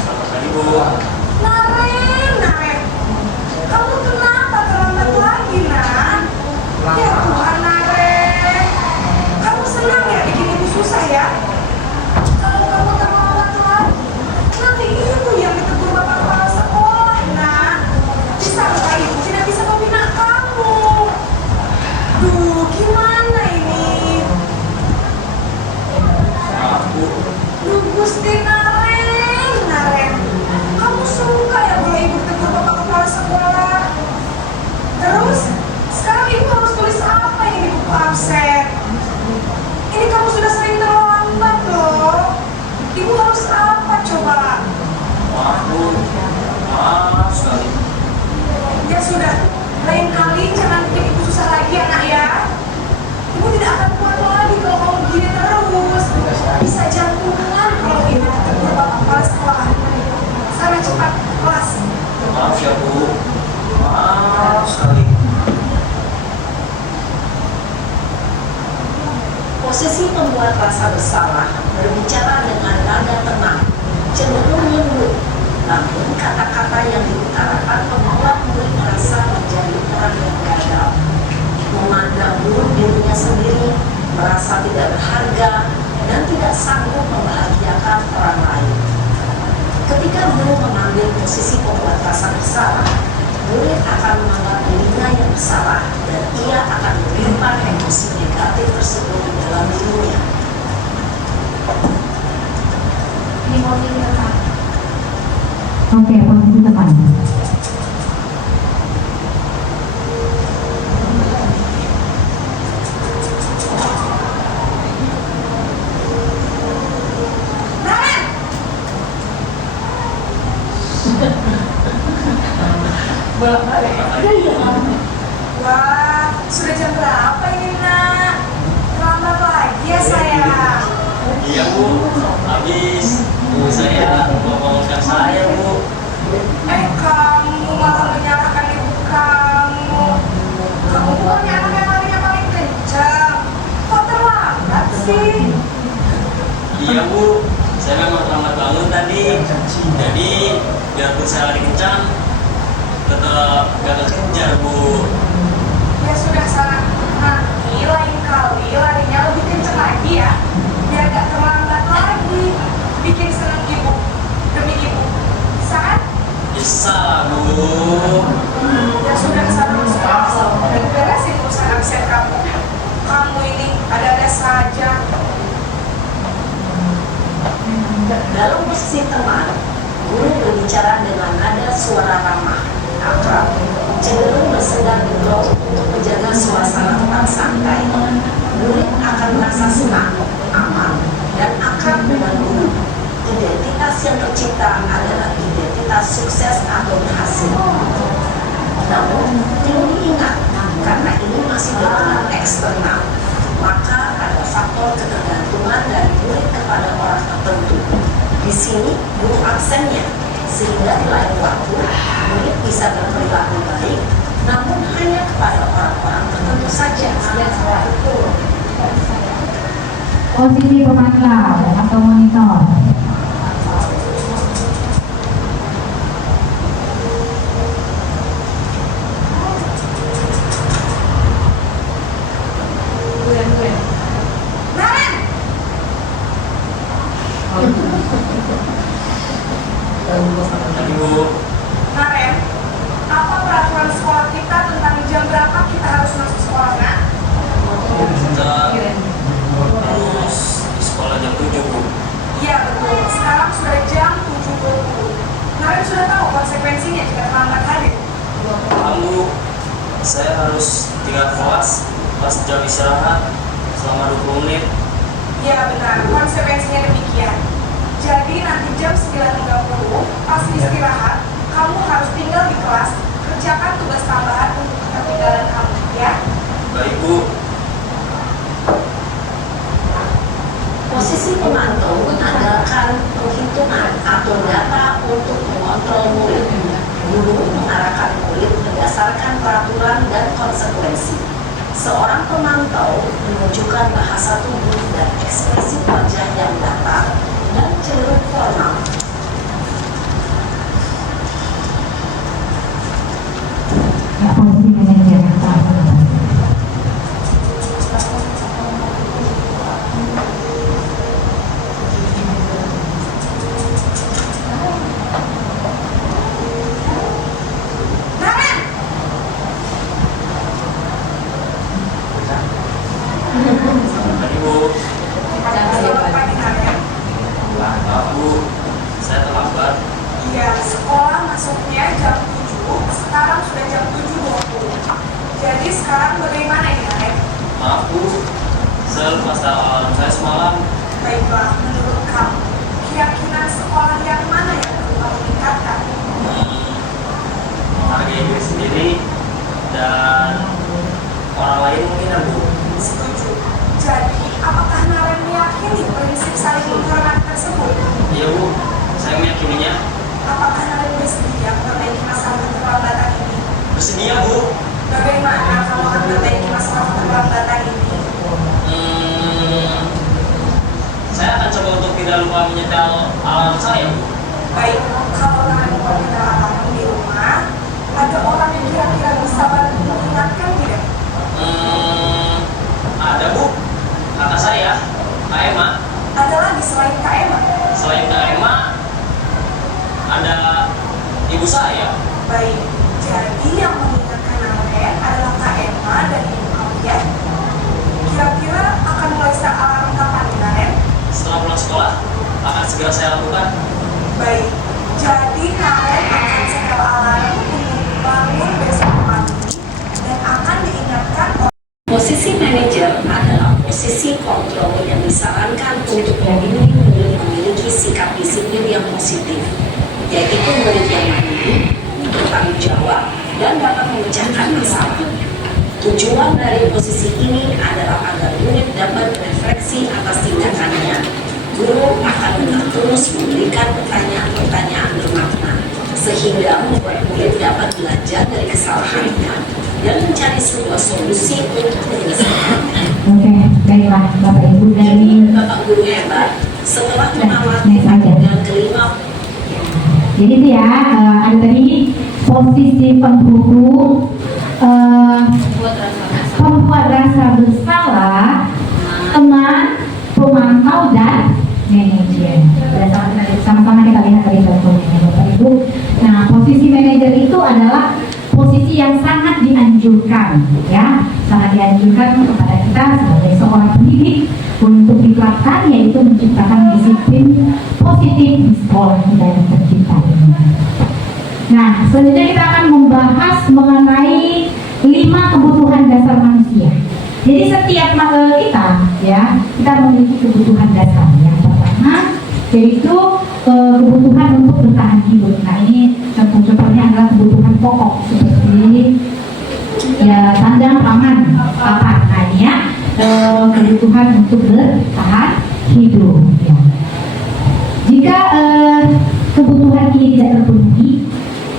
Selamat pagi, Bu. Naren, kamu kenapa terlambat lagi, Nak? Ya Tuhan, Naren, kamu senang ya bikin ibu susah ya? Kalau kamu terlambat lagi, nanti ibu yang ditegur bapak kepala sekolah, Nak. Disangka ibu tidak bisa membina kamu. Duh, gimana ini? Maaf, Bu. Duh, Gusti Naren, kamu suka ya kalau ibu tegur bapak kepala sekolah? Terus, sekarang ibu harus tulis apa yang di buku absen? Ini kamu sudah sering terlambat loh. Ibu harus apa coba? Maaf, Bu. Maaf sekali. Ya sudah, lain kali jangan bikin ibu susah lagi ya, Nak ya. Ibu tidak akan kuat lagi kalau kamu begini terus. Bisa jantungan kalau ibu tegur bapak kepala sekolah. Sana cepat kelas. Maaf ya, Bu. Maaf sekali. Posisi pembuat rasa bersalah berbicara dengan nada tenang, cenderung lembut, namun kata-kata yang diutarakan membuat murid merasa menjadi orang yang gagal, memandang buruk dirinya sendiri, merasa tidak berharga, dan tidak sanggup membahagiakan orang lain. Ketika guru mengambil posisi pembuat rasa bersalah, murid akan menganggap dirinya yang bersalah dan ia akan menyimpan emosi negatif tersebut di dalam dirinya. Ini mau tinggal. Oke, posisi depan. Wah, sudah jam berapa ini, Nak? Terlambat lagi ya saya. Iya, Bu. Habis. Bu, saya mau bangunkan saya, Bu. Kamu malah menyalahkan ibu kamu. Kamu bukannya anak yang larinya paling kencang. Kok terlambat sih? Iya, Bu. Saya memang terlambat bangun tadi. Jadi, biarpun saya lari kencang, tetap gak kekejar, Bu. Ya sudah sana. Nanti lain kali larinya lebih kencang lagi ya. Biar gak terlambat lagi. Bikin senang ibu demi ibu. Bisa kan? Bisa, Bu. Ya sudah sana masuk kelas. Dan beresin urusan absen kamu. Kamu ini ada-ada saja. Dalam posisi teman, guru berbicara dengan nada suara ramah, akrab, cenderung bersenda gurau untuk menjaga suasana tetap santai. Murid akan merasa senang, aman, dan akrab dengan guru. Identitas yang tercipta adalah identitas sukses atau berhasil. Namun, perlu diingat, karena ini masih dorongan eksternal, maka ada faktor ketergantungan dari murid kepada orang tertentu. Di sini, guru absennya, sehingga di lain waktu, murid bisa berperilaku baik, namun hanya kepada orang-orang tertentu saja. Posisi pemantau atau monitor. Naren! Tadi, Bu. Naren, apa peraturan sekolah kita tentang jam berapa kita harus masuk sekolah, Nak? Kita terus di sekolah saya harus tinggal kelas pas jam istirahat selama 20 menit. Ya benar, konsekuensinya demikian. Jadi nanti jam 9.30 pas istirahat, kamu harus tinggal di kelas, kerjakan tugas tambahan untuk ketertinggalan kamu, ya. Baik Bu. Posisi pemantau mengandalkan penghitungan atau data untuk mengontrol murid. Guru mengarahkan murid berdasarkan peraturan dan konsekuensi. Seorang pemantau menunjukkan bahasa tubuh dan ekspresi wajah yang datar dan cenderung formal. Ya, posisi manajer Naren! Tadi Bu. Selamat pagi, Naren. Maaf Bu, saya terlambat. Iya, sekolah masuknya jam 7, sekarang sudah jam 7.20. Jadi sekarang bagaimana ini, Naren? Maaf Bu, saya lupa style alarm saya semalam. Baiklah, menurut kamu, keyakinan sekolah yang mana yang perlu kamu tingkatkan? Menghargai diri sendiri dan orang lain mungkin ya Bu. Setuju. Jadi, apakah Naren meyakini prinsip saling menghormati tersebut? Iya Bu, saya meyakininya. Apakah Naren bersedia memperbaiki masalah keterlambatan ini? Bersedia Bu. Bagaimana kamu akan memperbaiki masalah keterlambatan ini? Saya akan coba untuk tidak lupa menyetel alarm saya Bu. Baik, kalau Naren memperbaiki alarm di rumah, ada orang yang kira-kira bisa bantu mengingatkan tidak? Ada Bu, kata saya, Kak Emma. Ada lagi selain Kak Emma? Selain Kak Emma, ada ibu saya. Baik, jadi yang mengingatkan Naren adalah Kak Emma dan ibu kamu ya? Kira-kira akan mulai start alarm kapan, Naren? Setelah pulang sekolah, akan segera saya lakukan. Baik, jadi Naren akan setel alarm untuk bangun besok pagi dan akan diingatkan. Posisi manajer adalah posisi kontrol yang disarankan untuk membimbing murid memiliki sikap disiplin yang positif, yaitu murid yang mandiri, bertanggung jawab, dan dapat memecahkan masalah. Tujuan dari posisi ini adalah agar murid dapat berefleksi atas tindakannya. Guru akan terus memberikan pertanyaan-pertanyaan bermakna, sehingga membuat murid dapat belajar dari kesalahannya dan mencari sebuah solusi untuk menyelesaikannya. Oke, baiklah Bapak Ibu dari Bapak Guru hebat, setelah mengamati next aja. dengan kelima. Jadi itu ya, ada tadi posisi penghubung, pembuat rasa bersalah, teman, pemantau dan manajer. Sama-sama kita lihat dari contohnya Bapak Ibu. Nah, posisi manajer itu adalah posisi yang sangat dianjurkan, ya, sangat dianjurkan kepada kita sebagai seorang pendidik untuk diterapkan, yaitu menciptakan disiplin positif di sekolah kita yang tercipta ini. Nah, selanjutnya kita akan membahas mengenai 5 kebutuhan dasar manusia. Jadi setiap kita, ya, kita memiliki kebutuhan dasar. Yang pertama yaitu kebutuhan untuk bertahan hidup. Nah, ini contoh-contohnya adalah kebutuhan pokok seperti ya sandang, pangan, papan. Nah, ini ya kebutuhan untuk bertahan hidup. Ya. Jika kebutuhan ini tidak terpenuhi,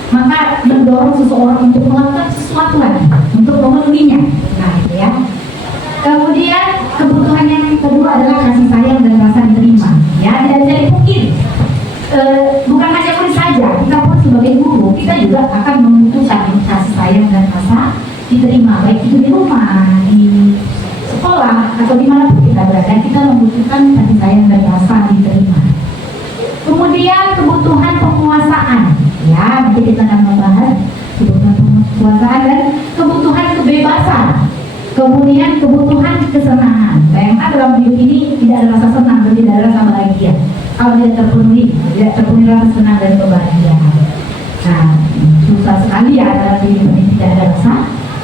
maka mendorong seseorang untuk melakukan sesuatu lagi untuk memenuhinya. Nah, itu ya. Kemudian kebutuhan yang kedua adalah kasih sayang dan rasa diterima. Ya, tidak bisa dipungkiri. Bukan hanya murid saja, kita pun sebagai guru, kita juga akan membutuhkan kasih sayang dan rasa diterima, baik itu di rumah, di sekolah, atau dimanapun kita berada, kita membutuhkan kasih sayang dan rasa diterima. Kemudian kebutuhan penguasaan, ya, nanti kita akan membahas kebutuhan penguasaan dan kebutuhan kebebasan. Kemudian kebutuhan kesenangan. Bayangkan dalam hidup ini tidak ada rasa senang, dan tidak ada rasa bahagia. Kalau tidak terpenuhi rasa senang dan kebahagiaan. Nah, susah sekali ya dalam hidup ini tidak ada rasa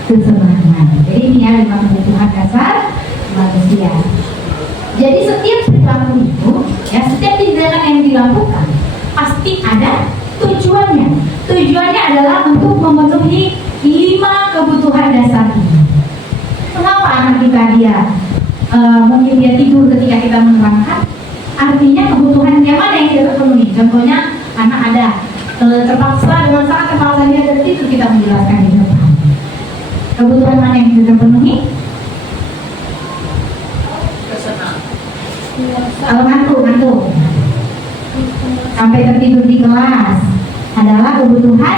kesenangan. Jadi ini ya 5 kebutuhan dasar manusia. Jadi setiap perilaku itu, ya setiap tindakan yang dilakukan pasti ada tujuannya. Tujuannya adalah untuk memenuhi 5 kebutuhan dasar ini. Kenapa anak kita mungkin dia tidur ketika kita menerangkan? Artinya kebutuhan yang mana yang tidak terpenuhi. Contohnya anak ada terpaksa dengan sangat terpaksa dia tertidur, kita menjelaskan di depan. Kebutuhan mana yang tidak terpenuhi? Kalau ngantuk sampai tertidur di kelas adalah kebutuhan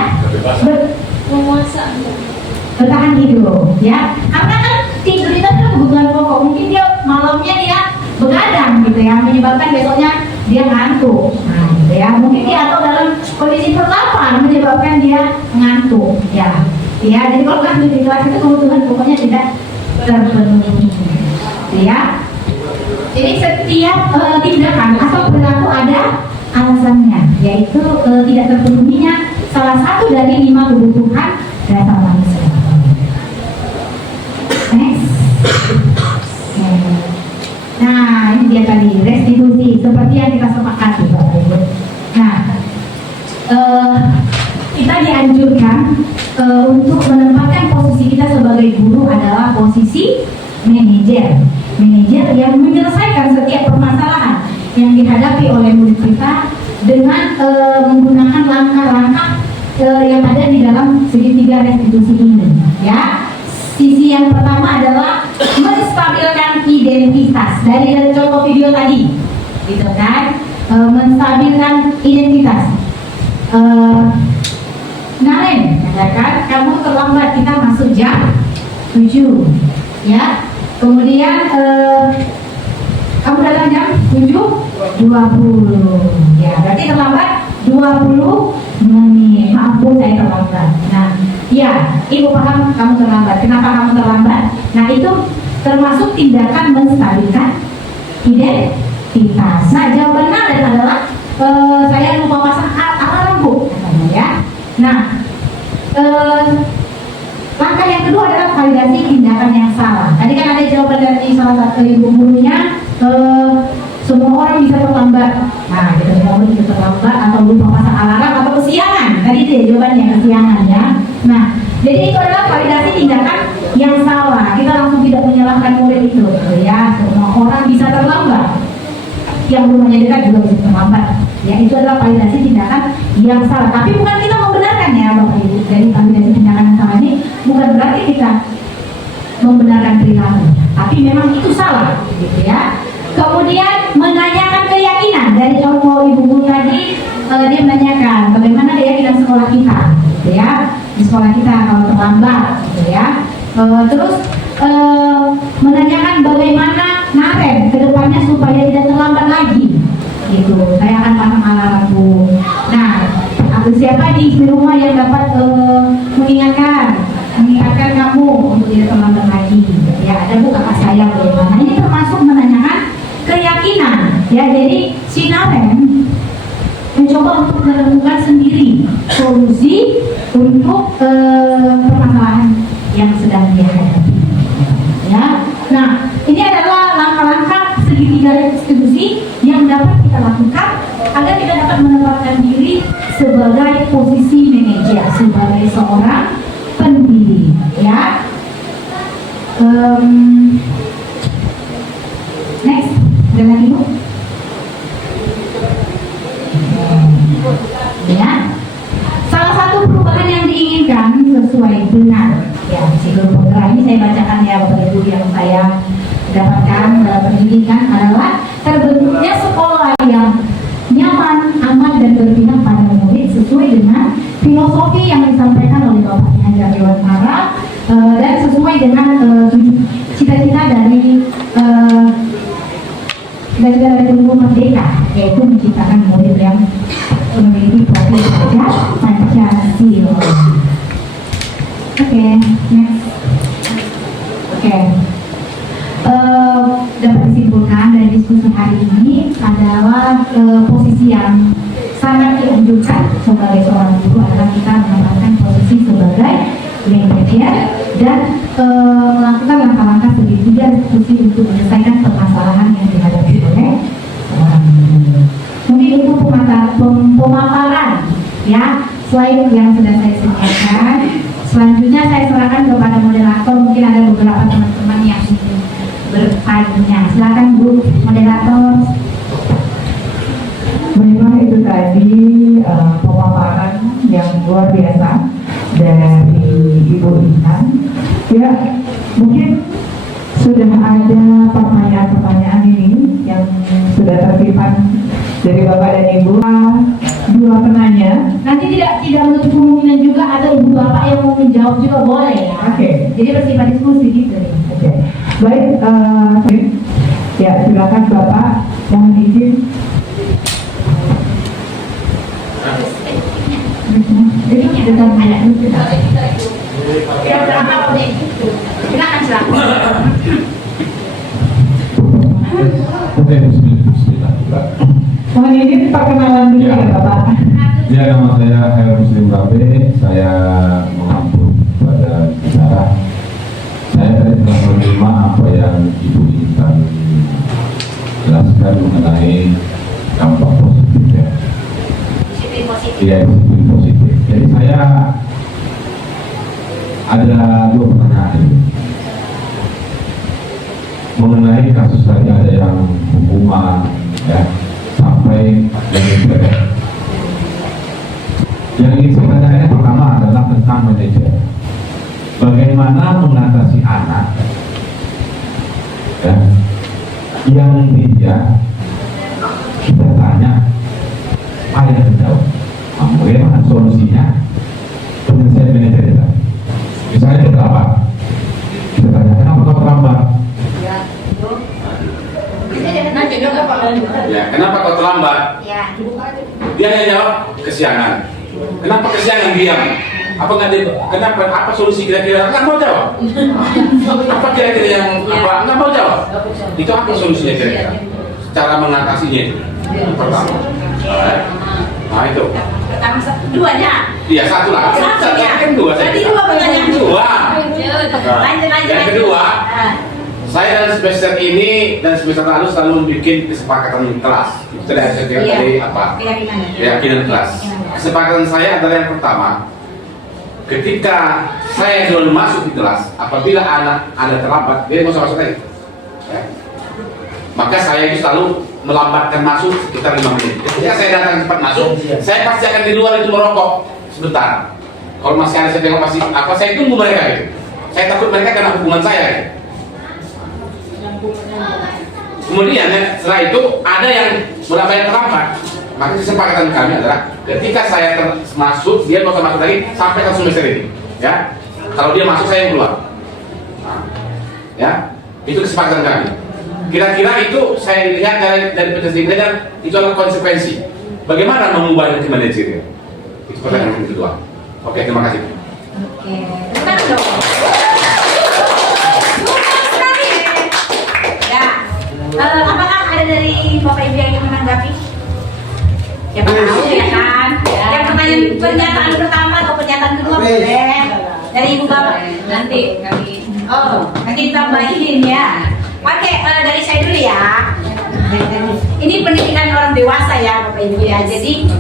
bertahan hidup, ya. Karena kan tidur itu adalah kebutuhan pokok. Mungkin dia malamnya dia begadang gitu ya, menyebabkan besoknya dia ngantuk. Nah, gitu ya. Mungkin dia atau dalam kondisi terlapar menyebabkan dia ngantuk, ya. Ya, jadi kalau ngantuk di kelas itu kebutuhan pokoknya tidak terpenuhi, ya. Jadi setiap tindakan atau perilaku ada alasannya, yaitu tidak terpenuhinya salah satu dari 5 kebutuhan dasar manusia. Next. Nah, ini dia tadi restitusi seperti yang kita sepakati, Bapak Ibu. Nah, kita dianjurkan untuk menempatkan posisi kita sebagai guru adalah posisi manajer yang menyelesaikan setiap permasalahan yang dihadapi oleh murid kita dengan menggunakan langkah-langkah yang ada di dalam segitiga restitusi ini, ya. Sisi yang pertama adalah menstabilkan identitas dari contoh video tadi, gitu kan? Menstabilkan identitas. Naren, katakan kamu terlambat, kita masuk jam 7, ya. Kemudian kamu datang jam 7.20, ya. Berarti terlambat 20 menit. Maaf Bu, saya terlambat. Nah, ya, Ibu paham kamu terlambat. Kenapa kamu terlambat? Nah, itu termasuk tindakan menstabilkan identitas. Nah, jawaban Naren adalah saya lupa pasang alarm Bu, katanya, ya. Nah, langkah yang kedua adalah validasi tindakan yang salah. Tadi kan ada jawaban dari salah satu ibu gurunya, semua orang bisa terlambat. Nah, kita semua orang bisa terlambat atau lupa pasang alarm atau kesiangan. Tadi itu ya jawabannya, kesiangan, ya. Nah, jadi itu adalah validasi tindakan yang salah. Kita langsung tidak menyalahkan murid itu, ya. Semua orang bisa terlambat. Yang rumahnya dekat juga bisa terlambat. Ya, itu adalah validasi tindakan yang salah. Tapi bukan kita membenarkan, ya Bapak Ibu. Jadi validasi tindakan yang salah ini bukan berarti kita membenarkan perilaku, tapi memang itu salah, gitu ya. Kemudian menanyakan keyakinan dari contoh ibu guru tadi, dia menanyakan bagaimana keyakinan sekolah kita, gitu ya. Di sekolah kita kalau terlambat, gitu ya. Terus menanyakan bagaimana Naren kedepannya supaya tidak terlambat lagi, gitu. Saya akan pasang alarm Bu. Nah, siapa di rumah yang dapat mengingatkan kamu untuk tidak terlambat lagi, ya. Ada Bu, kakak saya bagaimana. Ini termasuk menanyakan keyakinan, ya. Jadi si Naren mencoba untuk menemukan sendiri solusi untuk permasalahan yang sedang dia hadapi, ya. Nah, ini adalah langkah-langkah segitiga restitusi yang dapat kita lakukan agar kita dapat menempatkan diri sebagai posisi manajer, sebagai seorang pendiri, ya. Next, ada lagi Bu? Ya. Salah satu perubahan yang diinginkan sesuai dengan, ya, siklus penggerak ini saya bacakan, ya Bapak Ibu, yang saya dapatkan dalam pendidikan adalah terbentuknya sekolah yang nyaman, aman, dan berpihak pada murid sesuai dengan filosofi yang disampaikan oleh Bapak Hajar Dewantara, dan sesuai dengan cita-cita dari Tumbuh Merdeka, yaitu menciptakan murid yang memiliki profil Pancasila. Oke, next. Oke. Dapat disimpulkan dari diskusi hari ini adalah posisi yang sangat dianjurkan sebagai seorang guru adalah kita menempatkan posisi sebagai dan melakukan langkah-langkah studi dan diskusi untuk menyelesaikan permasalahan yang dihadapi oleh seorang guru. Mungkin itu pemaparan ya, selain yang sudah saya sediakan. Selanjutnya saya serahkan kepada moderator, mungkin ada beberapa teman-teman yang ingin bertanya. Silakan Bu moderator. Memang itu tadi pemaparan yang luar biasa dari Ibu Intan. Ya, mungkin sudah ada pertanyaan-pertanyaan ini yang sudah tersimpan dari Bapak dan Ibu. Dua penanya. Nanti tidak menutup kemungkinan juga ada ibu bapak yang mau menjawab juga boleh ya. Oke. Jadi bersifat diskusi gitu. Oke. Baik, ya silakan Bapak yang izin. Jadi kita tanya dulu kita. Ya berapa deh? Silakan silakan. Oke, bismillah. Mohon izin perkenalan dulu ya Bapak. Ya, nama saya Hairul Muslim Babe. Saya mengampun pada bicara. Saya tadi telah menerima apa yang Ibu Intan jelaskan mengenai dampak positif ya. Iya, disiplin positif. Jadi saya ada dua pertanyaan ini. Mengenai kasus tadi ada yang hukuman ya sampai yang berat. Yang ingin saya tanyakan yang pertama adalah tentang manajer. Bagaimana mengatasi anak ya, yang dia kita tanya ayah jawab, bagaimana solusinya? Penyelesaian manajer kita. Misalnya dia terlambat, kita tanya kenapa kau terlambat? Ya, kenapa kau terlambat? Ya. Dia hanya jawab kesiangan. Kenapa kesiangan diam? Kenapa? Apa solusi kira-kira? Nggak mau jawab. Apa kira-kira yang apa? Nggak mau jawab. Itu apa solusinya kira-kira? Cara mengatasinya itu. Pertama. Nah itu. Pertama duanya. Iya satu lah. Satu ya. Kan dua. Berarti dua pertanyaan. Dua. Lanjut. Yang kedua, saya dan semester ini dan semester lalu selalu bikin kesepakatan kelas. Itu tadi saya kira tadi apa? Keyakinan kelas. Kesepakatan saya adalah yang pertama, ketika saya dulu masuk di kelas, apabila anak Anda terlambat, dia nggak usah masuk lagi. Ya. Maka saya itu selalu melambatkan masuk sekitar 5 menit. Ketika saya datang cepat masuk, saya pasti akan di luar itu merokok sebentar. Kalau masih ada saya tengok masih apa, saya tunggu mereka gitu. Saya takut mereka kena hukuman saya. Gitu. Kemudian setelah itu ada yang berapa yang terlambat. Maka kesepakatan kami adalah ketika saya masuk, dia nggak usah masuk lagi sampai satu semester ini. Ya, kalau dia masuk saya yang keluar. Nah, ya, itu kesepakatan kami. Kira-kira itu saya lihat dari penjelasan dan itu adalah konsekuensi. Bagaimana mengubah ke manajer? Itu pertanyaan yang kedua. Oke, terima kasih. Oke. Terima kasih. Apakah ada dari Bapak Ibu yang ingin menanggapi? Ya Pak tahu ya kan? Yang pernyataan pertama atau pernyataan kedua boleh dari Ibu Bapak nanti kami. Oh, nanti ditambahin ya. Oke, dari saya dulu ya. Ini pendidikan orang dewasa ya Bapak Ibu ya. Jadi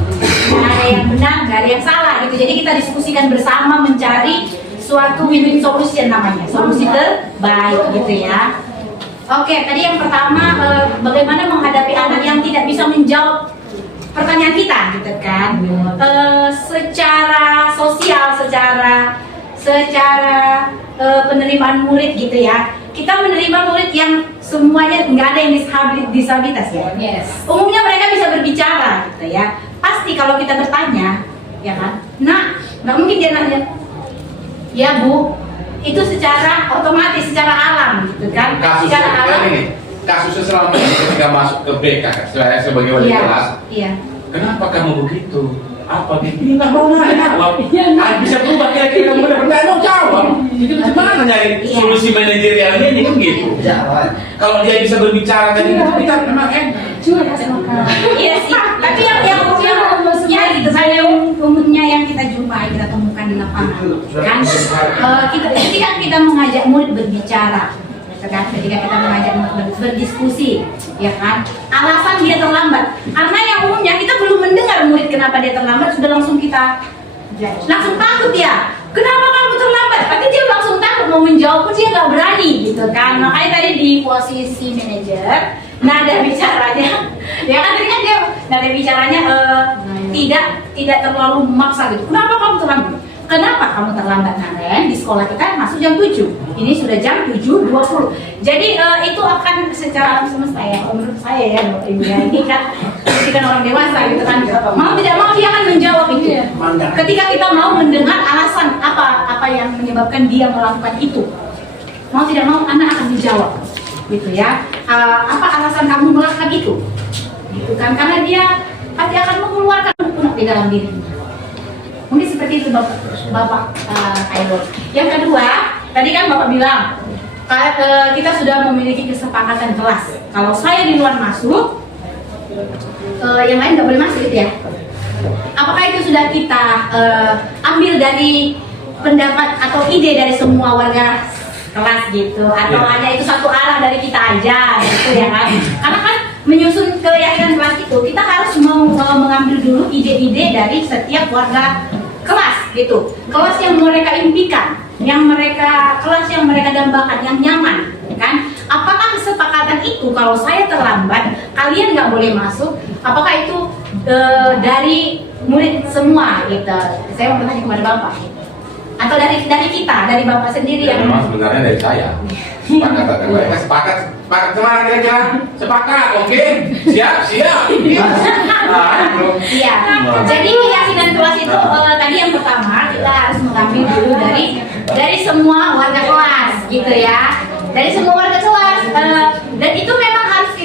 nggak ada yang benar, nggak ada yang salah gitu. Jadi kita diskusikan bersama mencari suatu win-win solution namanya, solusi terbaik gitu ya. Oke, tadi yang pertama bagaimana menghadapi anak yang tidak bisa menjawab pertanyaan kita, gitu kan? Secara sosial, secara penerimaan murid gitu ya. Kita menerima murid yang semuanya nggak ada yang disabilitas ya. Yes. Umumnya mereka bisa berbicara, gitu ya. Pasti kalau kita bertanya, ya kan? Nah, nggak mungkin dia nanya, ya Bu. Itu secara otomatis, secara alam gitu kan. Secara alam ini, kasusnya selama ini ketika masuk ke BK, saya sebagai wali kelas. Iya. Kenapa kamu begitu? Apa begini? Nggak mau jawab. Bisa berubah kira-kira kamu nggak mau jawab. Jadi gimana nyari solusi manajerialnya ini kan gitu. Kalau dia bisa berbicara tadi kita memang Iya sih. Tapi yang gitu saya umumnya yang kita jumpai, kita temukan di lapangan kan, ketika kita mengajak murid berbicara, ketika kita mengajak murid berdiskusi, ya kan, alasan dia terlambat, karena yang umumnya kita belum mendengar murid kenapa dia terlambat, sudah langsung kita langsung takut ya, kenapa kamu terlambat, tapi dia langsung takut mau menjawab pun dia nggak berani gitu kan. Makanya tadi di posisi manajer, nada bicaranya ya kan, tadi kan dia nada bicaranya tidak terlalu memaksa gitu. Kenapa kamu terlambat? Kenapa kamu terlambat, Naren? Di sekolah kita masuk jam 7. Ini sudah jam 7.20. Jadi itu akan secara alam semesta ya, menurut saya ya, Ibu ya. Ini kan orang dewasa gitu kan. Mau tidak mau dia akan menjawab itu. Ketika kita mau mendengar alasan apa yang menyebabkan dia melakukan itu. Mau tidak mau anak akan menjawab. Gitu ya. Apa alasan kamu melakukan itu? Gitu kan, karena dia pasti akan mengeluarkan unek di dalam dirinya. Mungkin seperti itu Bapak Khairul. Yang kedua, tadi kan Bapak bilang kita sudah memiliki kesepakatan kelas. Kalau saya di luar masuk, yang lain nggak boleh masuk gitu ya. Apakah itu sudah kita ambil dari pendapat atau ide dari semua warga kelas gitu, atau hanya itu satu arah dari kita aja gitu ya kan? Karena kan menyusun keyakinan kelas itu kita harus mengambil dulu ide-ide dari setiap warga kelas gitu, kelas yang mereka impikan, kelas yang mereka dambakan, yang nyaman kan. Apakah kesepakatan itu kalau saya terlambat kalian nggak boleh masuk, apakah itu dari murid semua gitu? Saya mau bertanya kepada Bapak, atau dari kita, dari Bapak sendiri yang memang sebenarnya dari saya. Sepakat kemana kira-kira? Sepakat, oke? Siap. Iya. Jadi keyakinan kelas itu tadi yang pertama kita harus mengambil dulu dari semua warga kelas, gitu ya. Dari semua warga kelas, dan itu memang harus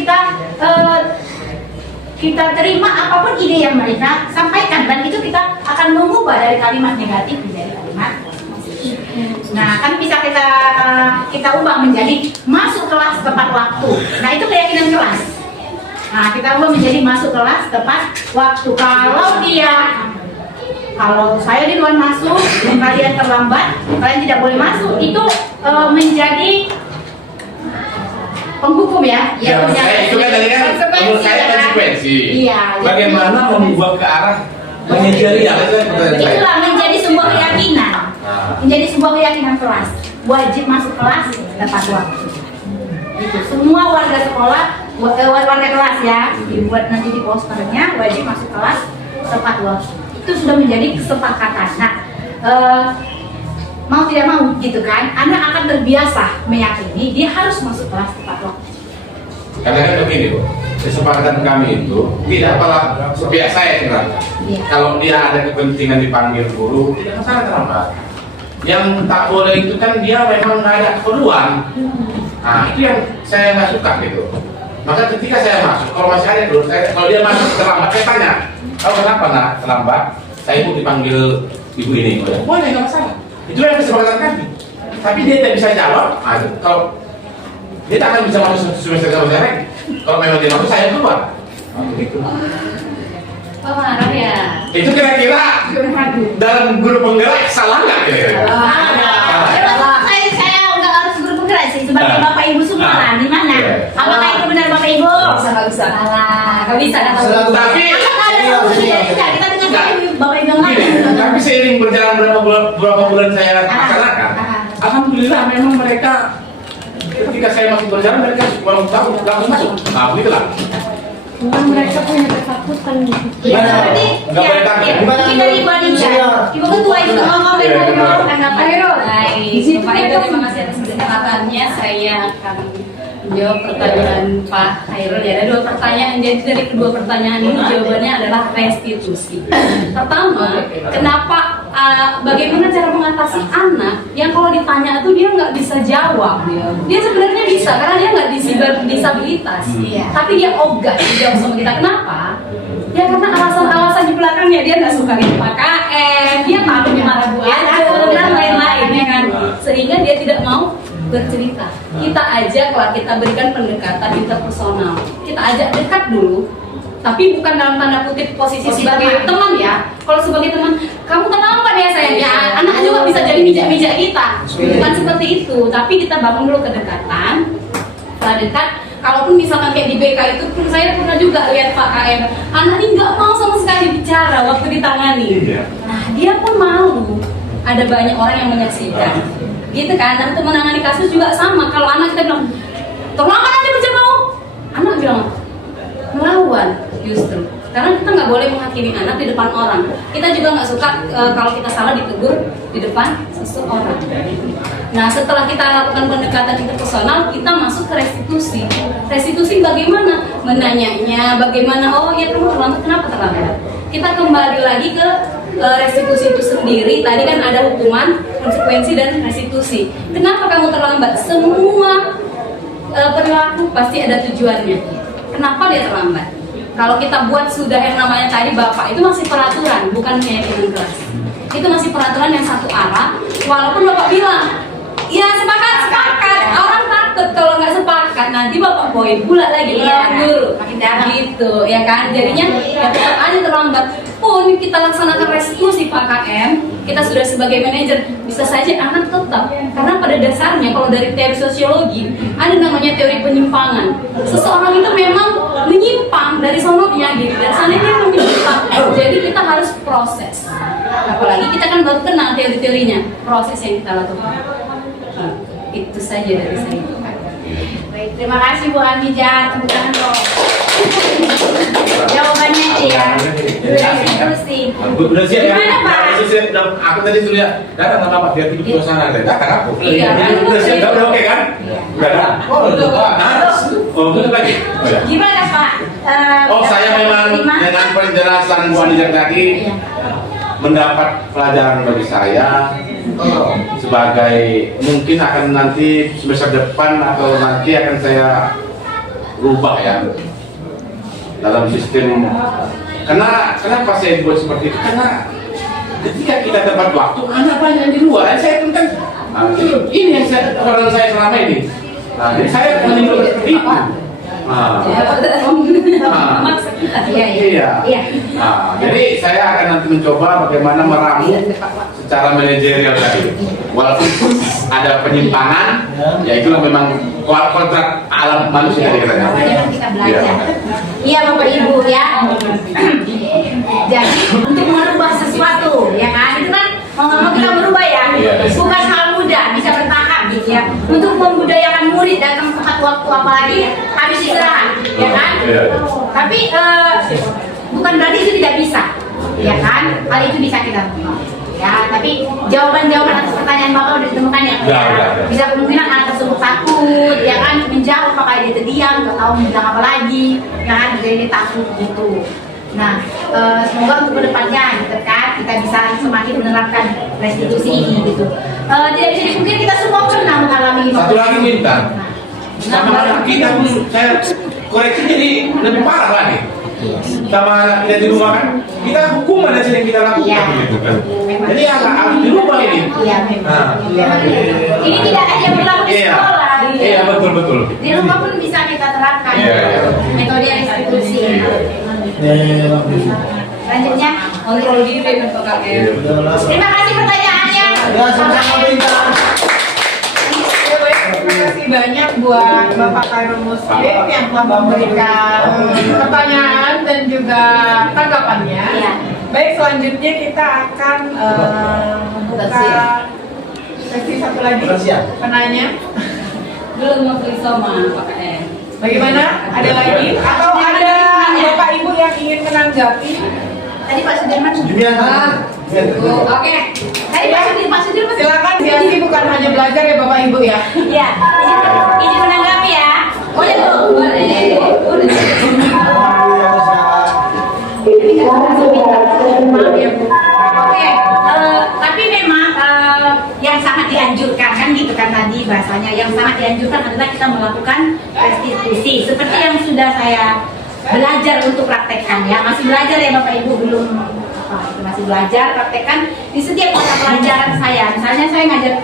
kita terima apapun ide yang mereka sampaikan, dan itu kita akan mengubah dari kalimat negatif menjadi kalimat positif. Nah, kan bisa kita ubah menjadi masuk kelas tepat waktu. Nah, itu keyakinan kelas. Nah, kita ubah menjadi masuk kelas tepat waktu. Kalau saya di luar masuk, kalian terlambat, kalian tidak boleh masuk, itu menjadi penghukum ya. Ya, itu kan tadi kan menurut saya konsekuensi. Iya. Bagaimana membuat ke arah menyadari ya? Itulah menjadi sebuah keyakinan. Menjadi sebuah keyakinan kelas. Wajib masuk kelas tepat waktu. Itu semua warga sekolah, warga kelas ya, dibuat nanti di posternya, wajib masuk kelas tepat waktu. Itu sudah menjadi kesepakatan. Nah, mau tidak mau gitu kan, anak akan terbiasa meyakini dia harus masuk kelas tepat waktu. Karena kan begini Bu, kesepakatan kami itu tidak apalah sepihak saya sebenarnya. Kalau dia ada kepentingan dipanggil guru, tidak masalah terlambat. Yang tak boleh itu kan dia memang nggak ada keperluan. Nah, itu yang saya nggak suka gitu. Maka ketika saya masuk, kalau masih ada guru, kalau dia masuk terlambat, saya tanya, "Kau kenapa nak terlambat?" Saya mau dipanggil ibu ini. Boleh, nggak masalah. Itu yang kesepakatan kami. Tapi dia tidak bisa jawab. Nah, kalau dia tak akan bisa masuk semester lagi. Kalau memang dia masuk, saya keluar. Nah, begitu. Oh, marah ya. Itu kira-kira dalam guru penggerak salah nggak kira-kira? Saya nggak harus guru penggerak sih, sebagai Bapak Ibu semua di mana? Apakah itu benar Bapak Ibu? Nggak bisa. Nggak bisa. Tapi kita dengar Bapak Ibu nggak. Tapi seiring berjalan berapa bulan saya laksanakan, alhamdulillah memang mereka ketika saya masih berjalan mereka baru tahu langsung masuk. Nah, begitulah. Mereka punya ketakutan gitu. Ya, berarti nggak boleh takut. mungkin dari Ibu Anisha, Ibu Ketua itu ngomong tanggapan. Baik, Pak Ibu, terima kasih atas kesempatannya. Saya akan menjawab pertanyaan Pak Khairul. Ya, ada dua pertanyaan. Jadi dari kedua pertanyaan ini jawabannya adalah restitusi. Pertama, bagaimana cara mengatasi anak yang kalau ditanya itu dia nggak bisa jawab. Dia sebenarnya bisa karena dia nggak disabilitas, tapi dia ogah dijawab sama kita. Kenapa? Ya karena alasan-alasan di belakangnya, dia nggak suka KKN, dia takutnya marah Bu Aja dan lain-lain ya kan, sehingga dia tidak mau bercerita. Kita ajak lah, kita berikan pendekatan interpersonal, kita ajak dekat dulu. tapi bukan dalam tanda kutip posisi sebagai teman ya. Kalau sebagai teman, kamu terlambat ya sayang ya, anak juga bisa jadi bijak-bijak kita, bukan seperti itu. Tapi kita bangun dulu kedekatan. Setelah dekat, kalaupun misalkan kayak di BK itu pun saya pernah juga lihat Pak KM, anak ini nggak mau sama sekali bicara waktu ditangani. Nah dia pun malu, ada banyak orang yang menyaksikan, gitu kan. Dan untuk menangani kasus juga sama. Kalau anak kita bilang terlambat aja kerja mau, anak bilang melawan justru. Karena kita nggak boleh menghakimi anak di depan orang. Kita juga nggak suka kalau kita salah ditegur di depan seseorang. Nah setelah kita lakukan pendekatan interpersonal, kita masuk ke restitusi. Restitusi bagaimana? Menanyanya, bagaimana, oh ya kamu terlambat, kenapa terlambat? Kita kembali lagi ke restitusi itu sendiri. Tadi kan ada hukuman, konsekuensi, dan restitusi. Kenapa kamu terlambat? Semua perilaku pasti ada tujuannya. Kenapa dia terlambat? Kalau kita buat sudah yang namanya tadi Bapak, itu masih peraturan, bukan keyakinan kelas. Itu masih peraturan yang satu arah. Walaupun Bapak bilang, ya sepakat. Orang takut kalau nggak sepakat, nanti Bapak poin pula lagi dulu, gitu, ya kan? Jadinya ya tetap aja terlambat. Pun kita laksanakan restitusi Pak KM, kita sudah sebagai manajer, bisa saja anak tetap. Karena pada dasarnya kalau dari teori sosiologi ada namanya teori penyimpangan. Seseorang itu memang menyimpang dari sononya gitu, dan sana dia menyimpang. Jadi kita harus proses. Apalagi kita kan baru kenal teori-teorinya, proses yang kita lakukan. Itu saja dari saya. Baik, terima kasih Bu Amija, tepuk tangan dong. Jawabannya itu ya. Restitusi. Udah siap ya? Gimana Pak? Aku tadi sudah datang sama Pak biar di suasana deh. Datang aku. Iya. Udah siap, udah oke kan? Udah dah. Oh, udah Pak. Oh, betul lagi. Gimana Pak? Oh, saya memang dengan penjelasan Bu Anija tadi mendapat pelajaran bagi saya sebagai mungkin akan nanti semester depan atau nanti akan saya rubah ya dalam sistem. Kenapa saya buat seperti itu? Karena ketika kita tepat waktu, anak banyak di luar. Saya pun kan ini yang orang saya selama ini. Nah, jadi saya menimbulkan seperti itu. Iya. Nah, jadi saya akan nanti mencoba bagaimana meramu secara manajerial tadi. Walaupun ada penyimpangan, ya itulah memang kontrak alam manusia tadi katanya. Kita belajar. Iya Bapak Ibu ya. Jadi untuk merubah sesuatu, ya kan? Itu kan mau kita berubah ya. Bukan hal mudah, bisa bertahap gitu ya. Untuk membudayakan murid datang tepat waktu, apalagi habis istirahat, ya kan? Tapi bukan berarti itu tidak bisa, ya kan? Hal itu bisa kita lakukan. Ya, tapi jawaban-jawaban atas pertanyaan Bapak udah ditemukan ya? Bisa kemungkinan anak tersebut takut, ya kan? Menjawab, apakah dia terdiam, nggak tahu mau bilang apa lagi, ya kan? Jadi dia takut gitu. Nah, semoga untuk kedepannya dekat kita bisa semakin menerapkan restitusi ini gitu. Tidak bisa mungkin kita semua pernah mengalami. Satu lagi minta, sama anak kita pun saya koreksi jadi lebih parah lagi. Sama anak kita di rumah kan, kita hukuman aja yang kita lakukan gitu kan. Jadi harus dirubah ini. Iya memang. Ini tidak hanya berlaku di sekolah. Iya betul. Di rumah pun bisa kita terapkan metode restitusi. Selanjutnya Kontrol diri dengan Pak KM. terima kasih pertanyaannya. Terima kasih banyak buat Bapak Khairul Muslim yang telah memberikan pertanyaan dan juga tanggapannya. Iya. Baik, selanjutnya kita akan membuka sesi satu lagi penanya. Belum mau sama Pak KM. Bagaimana? Ada lagi? Atau ada Bapak Ibu yang ingin menanggapi? Tadi Pak Sudirman. Oke. Tadi Pak Sudirman. Silakan, Diasi bukan hanya belajar ya Bapak Ibu ya. Iya. Izin menanggapi ya. Boleh tuh. Boleh. Maaf ya Bu. Oke. Tapi memang yang sangat dianjurkan kan gitu kan tadi bahasanya, yang sangat dianjurkan adalah kita melakukan restitusi seperti yang sudah saya belajar untuk praktekkan ya. Masih belajar ya Bapak Ibu, belum masih belajar praktekkan di setiap mata pelajaran saya. Misalnya saya ngajar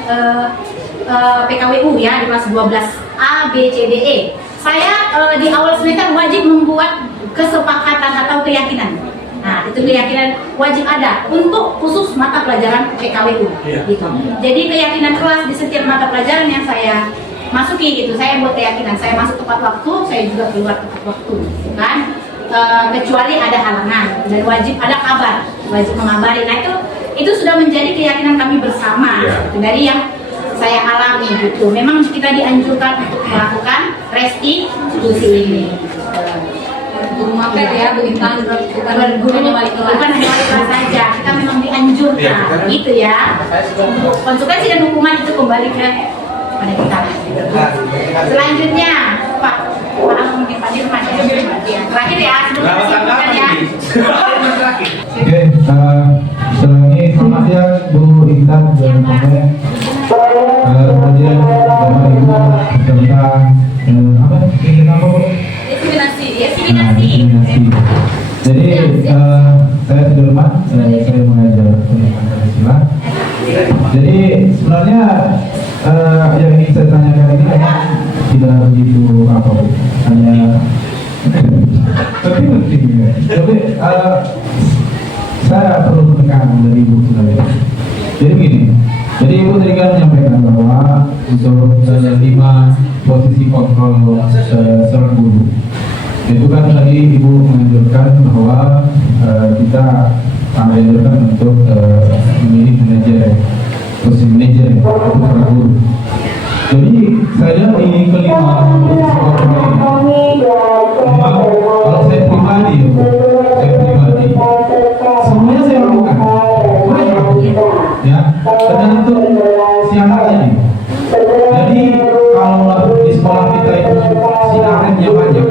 PKWU ya di kelas 12 A, B, C, D, E. Saya di awal semester wajib membuat kesepakatan atau keyakinan. Nah, itu keyakinan wajib ada untuk khusus mata pelajaran PKWU. Gitu. Jadi keyakinan kelas di setiap mata pelajaran yang saya masuki gitu, saya buat keyakinan saya masuk tepat waktu, saya juga keluar tepat waktu, gitu kan? Kecuali ada halangan dan wajib ada kabar, wajib mengabari. Nah itu sudah menjadi keyakinan kami bersama gitu, dari yang saya alami gitu. Memang kita dianjurkan untuk melakukan restitusi ini. Guru mapet ya, bukan gurunya bukan hanya wali kelas saja, kita memang dianjurkan gitu ya. Konsekuensi dan hukuman itu kembali ke pada kita. Selanjutnya Pak mungkin Pak Dirman ya. Terakhir ya, sebelum disebutkan ya. Oke, setelah ini selamat siang Bu Intan dan Mame. Kemudian Bapak Ibu beserta apa? Ingin apa Bu? Diskriminasi. Jadi saya Sudirman, saya mengajar tentang Pancasila. Jadi sebenarnya yang ingin saya tanyakan ini tidak begitu apa Bu, hanya tapi penting ya. Jadi saya perlu menekan dari Ibu sebenarnya. Jadi begini, jadi Ibu tadi kan menyampaikan bahwa untuk 5 posisi kontrol seorang guru itu kan tadi Ibu menunjukkan bahwa kita menganjurkan untuk memilih manajer, posisi manajer untuk seorang guru. Jadi saya di kelima posisi kontrol ini, memang kalau saya pribadi, semuanya saya lakukan, ya, tergantung siapa tadi. Jadi kalau di sekolah kita itu sinarnya banyak,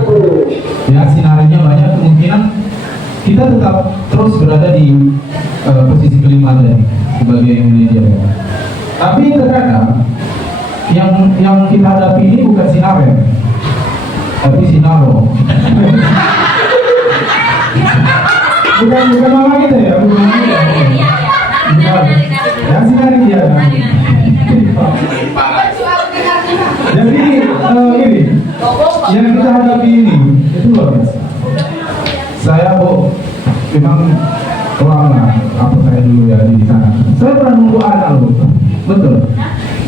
ya sinarnya banyak, kemungkinan kita tetap terus berada di posisi kelima tadi sebagai manajer. Tapi terkadang yang kita hadapi ini bukan sinaren, tapi sinaro. bukan mama kita ya, bukan mama kita. Ya sinari dia. Jadi ini yang kita hadapi ini itu luar biasa. Saya Bu memang lama apa saya dulu ya di sana. Saya pernah nunggu anak loh, betul.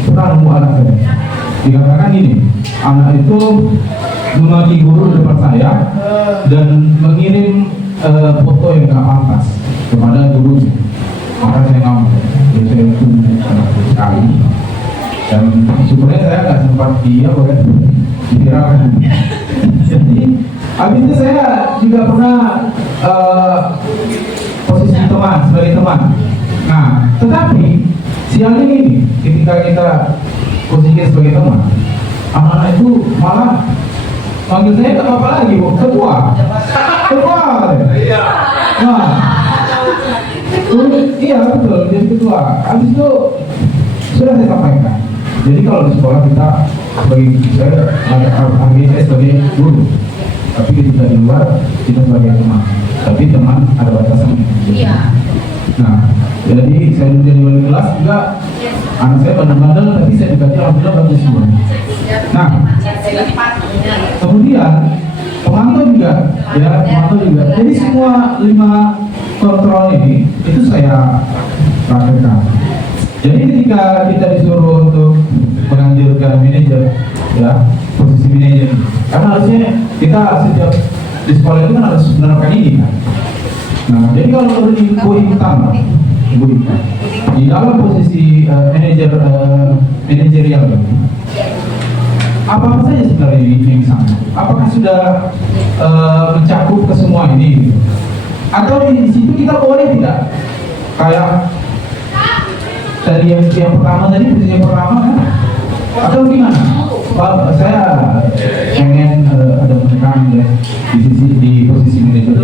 Pernah nunggu anak saya. Dikatakan ini, anak itu memaki guru depan saya dan mengirim foto yang gak pantas kepada guru. Maka saya ngomong, jadi saya tunggu sekali. Dan sebenarnya saya nggak sempat diviralkan. Jadi habis itu saya juga pernah posisi teman, sebagai teman. Nah, tetapi sialnya ini ketika kita posisi sebagai teman, anak-anak itu malah manggil saya nggak apa-apa lagi, Bu. Ketua. Iya. Nah, iya betul, jadi ketua. Habis itu sudah saya sampaikan. Jadi kalau di sekolah kita sebagai saya sebagai guru, tapi ketika di luar kita sebagai teman. Tapi teman ada batasannya. Iya. Nah, jadi saya jadi wali kelas juga, anak saya bandel-bandel, tapi saya dikasih alhamdulillah bagus semua. Nah, kemudian pemantau juga, ya pemantau juga. Jadi semua 5 kontrol ini itu saya praktekkan. Jadi ketika kita disuruh untuk menganjurkan manajer, ya posisi manajer, karena harusnya kita setiap di sekolah itu kan harus menerapkan ini kan. Nah, jadi kalau menurut Ibu Intan, di dalam posisi manajerial, apa saja sebenarnya yang sama? Apakah sudah mencakup ke semua ini? Atau di situ kita boleh tidak? Kayak tadi yang pertama tadi, posisi yang pertama kan? Atau gimana? Pak, saya pengen ada menekan ya, di posisi manajer.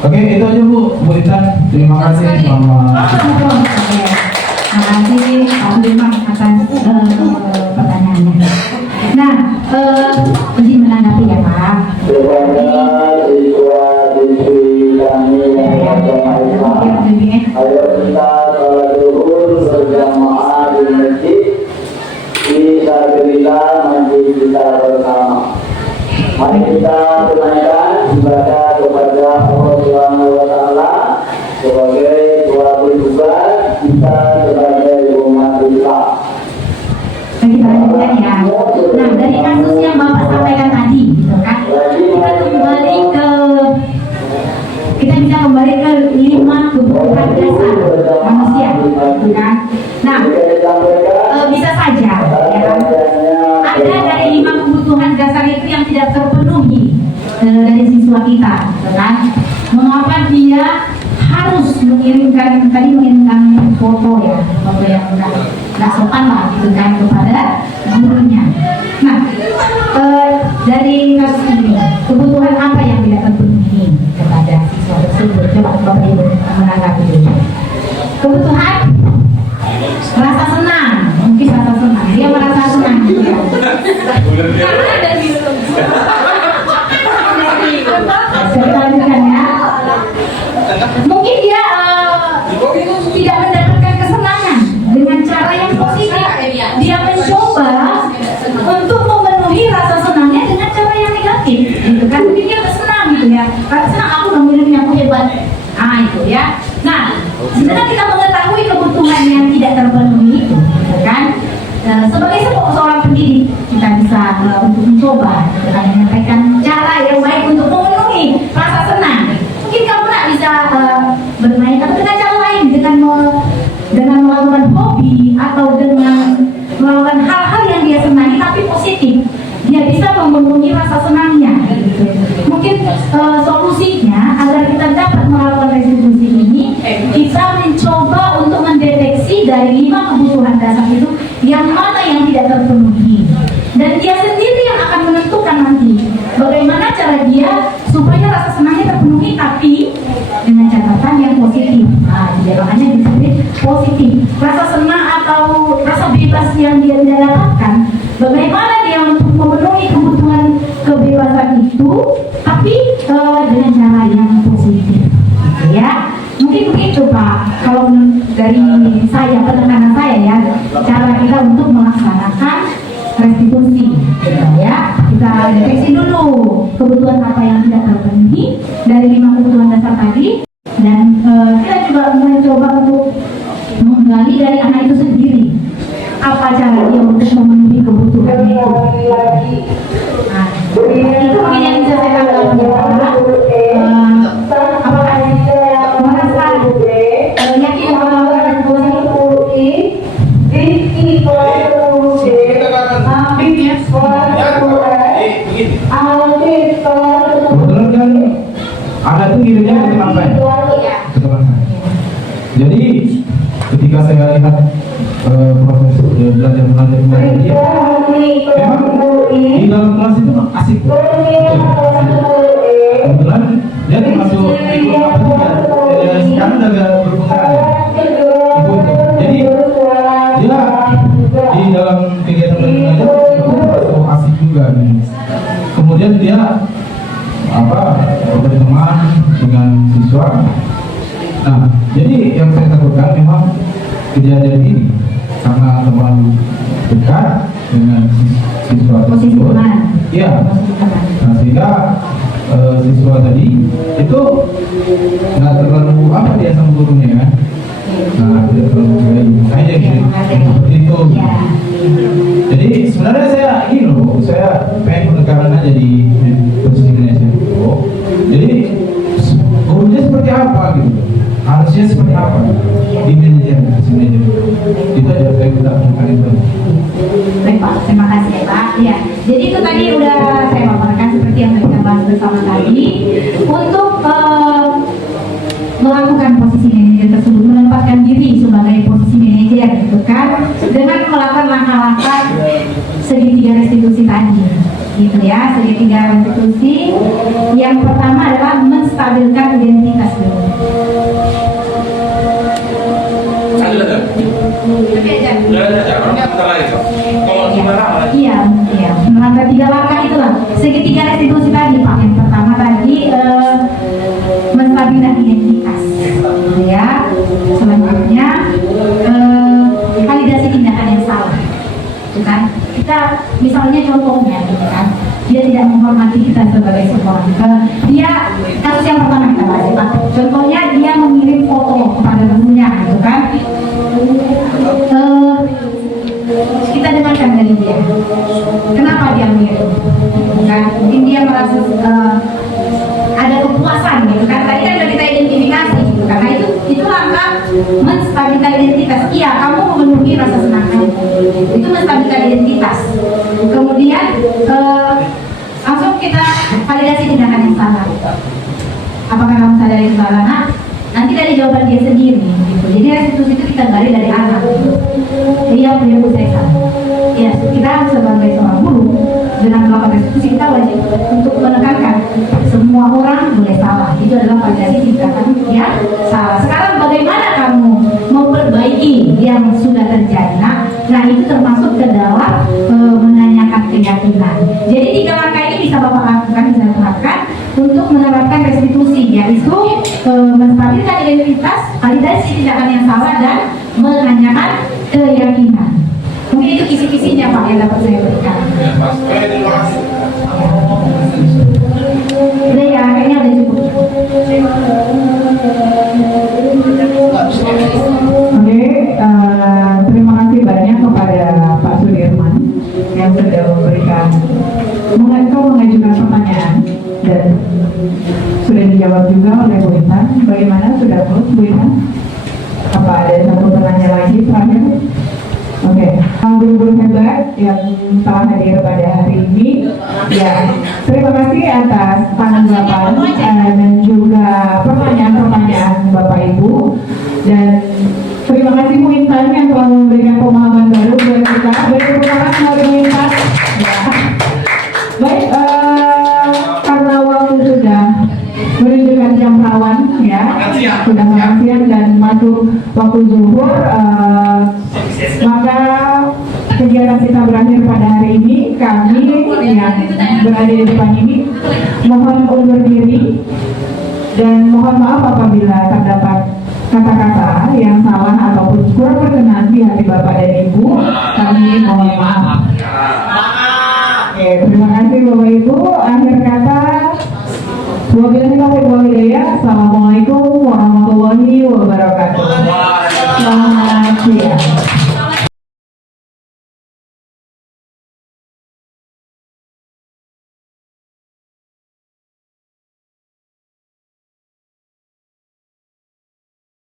Oke, itu aja Bu Intan. Terima kasih. Selamat. Terima kasih Pak Sudirman atas pertanyaannya. Nah, izin menanggapi ya Pak. Ayo kita sholat zuhur berjamaah di masjid, fisabilillah, masjid kita bersama. Mari kita tunaikan ibadah tidak terpenuhi dari siswa kita, kan? Mengapa dia harus mengirimkan foto ya, foto yang nggak sopan lah gitu kan kepada gurunya. Nah, dari kasus ini kebutuhan apa yang tidak terpenuhi kepada siswa tersebut? Coba Bapak Ibu menanggapi dulu. Kebutuhan rasa senang, mungkin rasa senang, dia merasa senang gitu ya. Karena ada di Saya lanjutkan ya. Mungkin dia tidak mendapatkan kesenangan dengan cara yang positif. Dia mencoba untuk memenuhi rasa senangnya dengan cara yang negatif, gitu kan? Mungkin dia senang gitu ya. Senang aku memilih yang hebat. Itu ya. Nah, sebenarnya kita mengetahui kebutuhan yang tidak terpenuhi itu, gitu kan? Sebagai seorang pendidik kita bisa untuk mencoba dengan menyampaikan cara yang baik untuk memenuhi rasa senang. Mungkin kamu tak bisa bermain tapi dengan cara lain, dengan melakukan hobi atau dengan melakukan hal-hal yang dia senangi tapi positif. Dia bisa memenuhi rasa senangnya. Gitu. Mungkin solusinya agar kita dapat melakukan restitusi ini, kita mencoba untuk mendeteksi dari 5 kebutuhan dasar itu yang mana yang tidak terpenuhi. Dan dia sendiri yang akan menentukan nanti bagaimana cara dia supaya rasa senangnya terpenuhi tapi dengan catatan yang positif. Nah, jadi makanya disebut positif. Rasa senang atau rasa bebas yang dia tidak dapatkan, bagaimana dia untuk memenuhi kebutuhan kebebasan itu tapi dengan cara yang positif, gitu ya. Mungkin begitu Pak, kalau dari saya, penekanan saya ya, cara kita untuk melaksanakan restitusi, gitu ya. Kita deteksi dulu kebutuhan apa yang tidak terpenuhi dari 5 kebutuhan dasar tadi, dan kita juga mencoba untuk menggali dari anak itu sendiri apa cara dia untuk memenuhi kebutuhan itu. Nah, itu mungkin yang bisa saya tanggapi ya Pak. Apakah merasa yakin bahwa restitusi Kebetulan kan ada tuh ngirimnya ke teman saya. Ke teman saya. Jadi ketika saya lihat proses belajar mengajar dia, memang di dalam kelas itu asik. Kebetulan dia termasuk ikut apa sih sekarang agak berpengaruh. Jadi dia di dalam kegiatan mengajar itu termasuk asik juga nih. Kemudian dia berteman dengan siswa. Nah, jadi yang saya takutkan memang kejadian ini karena teman dekat dengan siswa tersebut. Iya. Nah, sehingga siswa tadi itu nggak terlalu dia sama gurunya kan. Nah, tidak terlalu baik. Saya seperti itu. Jadi sebenarnya saya pengen pendekatan aja di posisi Indonesia itu. Jadi gurunya seperti apa gitu, harusnya seperti apa di manajer itu aja saya minta penekanan itu. Baik Pak, terima kasih ya Pak. Ya, jadi itu tadi udah saya paparkan seperti yang kita bahas bersama tadi untuk melakukan posisi manajer tersebut, menempatkan diri sebagai posisi manajer gitu kan, dengan melakukan langkah-langkah segitiga restitusi tadi gitu ya. Segitiga restitusi yang pertama adalah menstabilkan identitas dulu. Iya, melangkah 3 langkah itulah segitiga restitusi tadi Pak. Yang pertama tadi menstabilkan identitas, ya. Selanjutnya validasi tindakan yang salah, itu kan. Kita misalnya contohnya, gitu kan, dia tidak menghormati kita sebagai seorang. Dia kasus yang pertama kita bahas Pak. Contohnya dia mengirim foto kepada gurunya, gitu kan. Kita dengarkan dari dia, kenapa dia mengirim, kan? Mungkin dia merasa ada kepuasan, gitu kan. Tadi kan sudah kita identifikasi, gitu. Karena itu langkah menstabilkan identitas. Iya, kamu memenuhi rasa senang kamu, itu menstabilkan identitas. Kemudian langsung validasi tindakan yang salah. Apakah kamu sadar itu salah? Nah, nanti dari jawaban dia sendiri gitu. Jadi restitusi itu kita gali dari anak. Iya, punya saya salah. Ya, kita sebagai seorang guru dengan melakukan restitusi kita wajib untuk menekankan semua orang boleh salah. Itu adalah validasi tindakan yang salah. Sekarang bagaimana kamu memperbaiki yang sudah terjadi? Nah itu termasuk ke dalam menanyakan keyakinan. Jadi 3 langkah ini bisa Bapak lakukan, bisa terapkan untuk menerapkan restitusi, yaitu menstabilkan identitas, validasi tindakan yang salah, dan menanyakan keyakinan. Mungkin itu kisi-kisinya Pak yang dapat saya berikan. Udah ya, kayaknya udah cukup. Oke, terima kasih banyak kepada Pak Sudirman yang sudah mengajukan pertanyaan dan sudah dijawab juga oleh Bu Intan. Bagaimana, sudah close Bu Intan? Apa ada satu pertanyaan lagi terakhir? Oke, guru-guru hebat yang telah hadir pada hari ini, ya terima kasih atas tanggapan dan juga pertanyaan-pertanyaan Bapak Ibu, dan terima kasih Bu Intan yang telah memberikan pemahaman baru buat kita. Terima kasih Bu Intan. Ya. Baik, karena waktu sudah menunjukkan jam rawan, ya sudah makan siang dan masuk waktu zuhur, maka kegiatan kita berakhir pada hari ini. Kami yang berada di depan ini mohon undur diri dan mohon maaf apabila terdapat kata-kata yang salah ataupun kurang berkenan di hati Bapak dan Ibu. Kami mohon maaf. Oke, terima kasih Bapak Ibu. Akhir kata, wabillahi taufiq wal hidayah. Assalamualaikum warahmatullahi wabarakatuh. Selamat siang.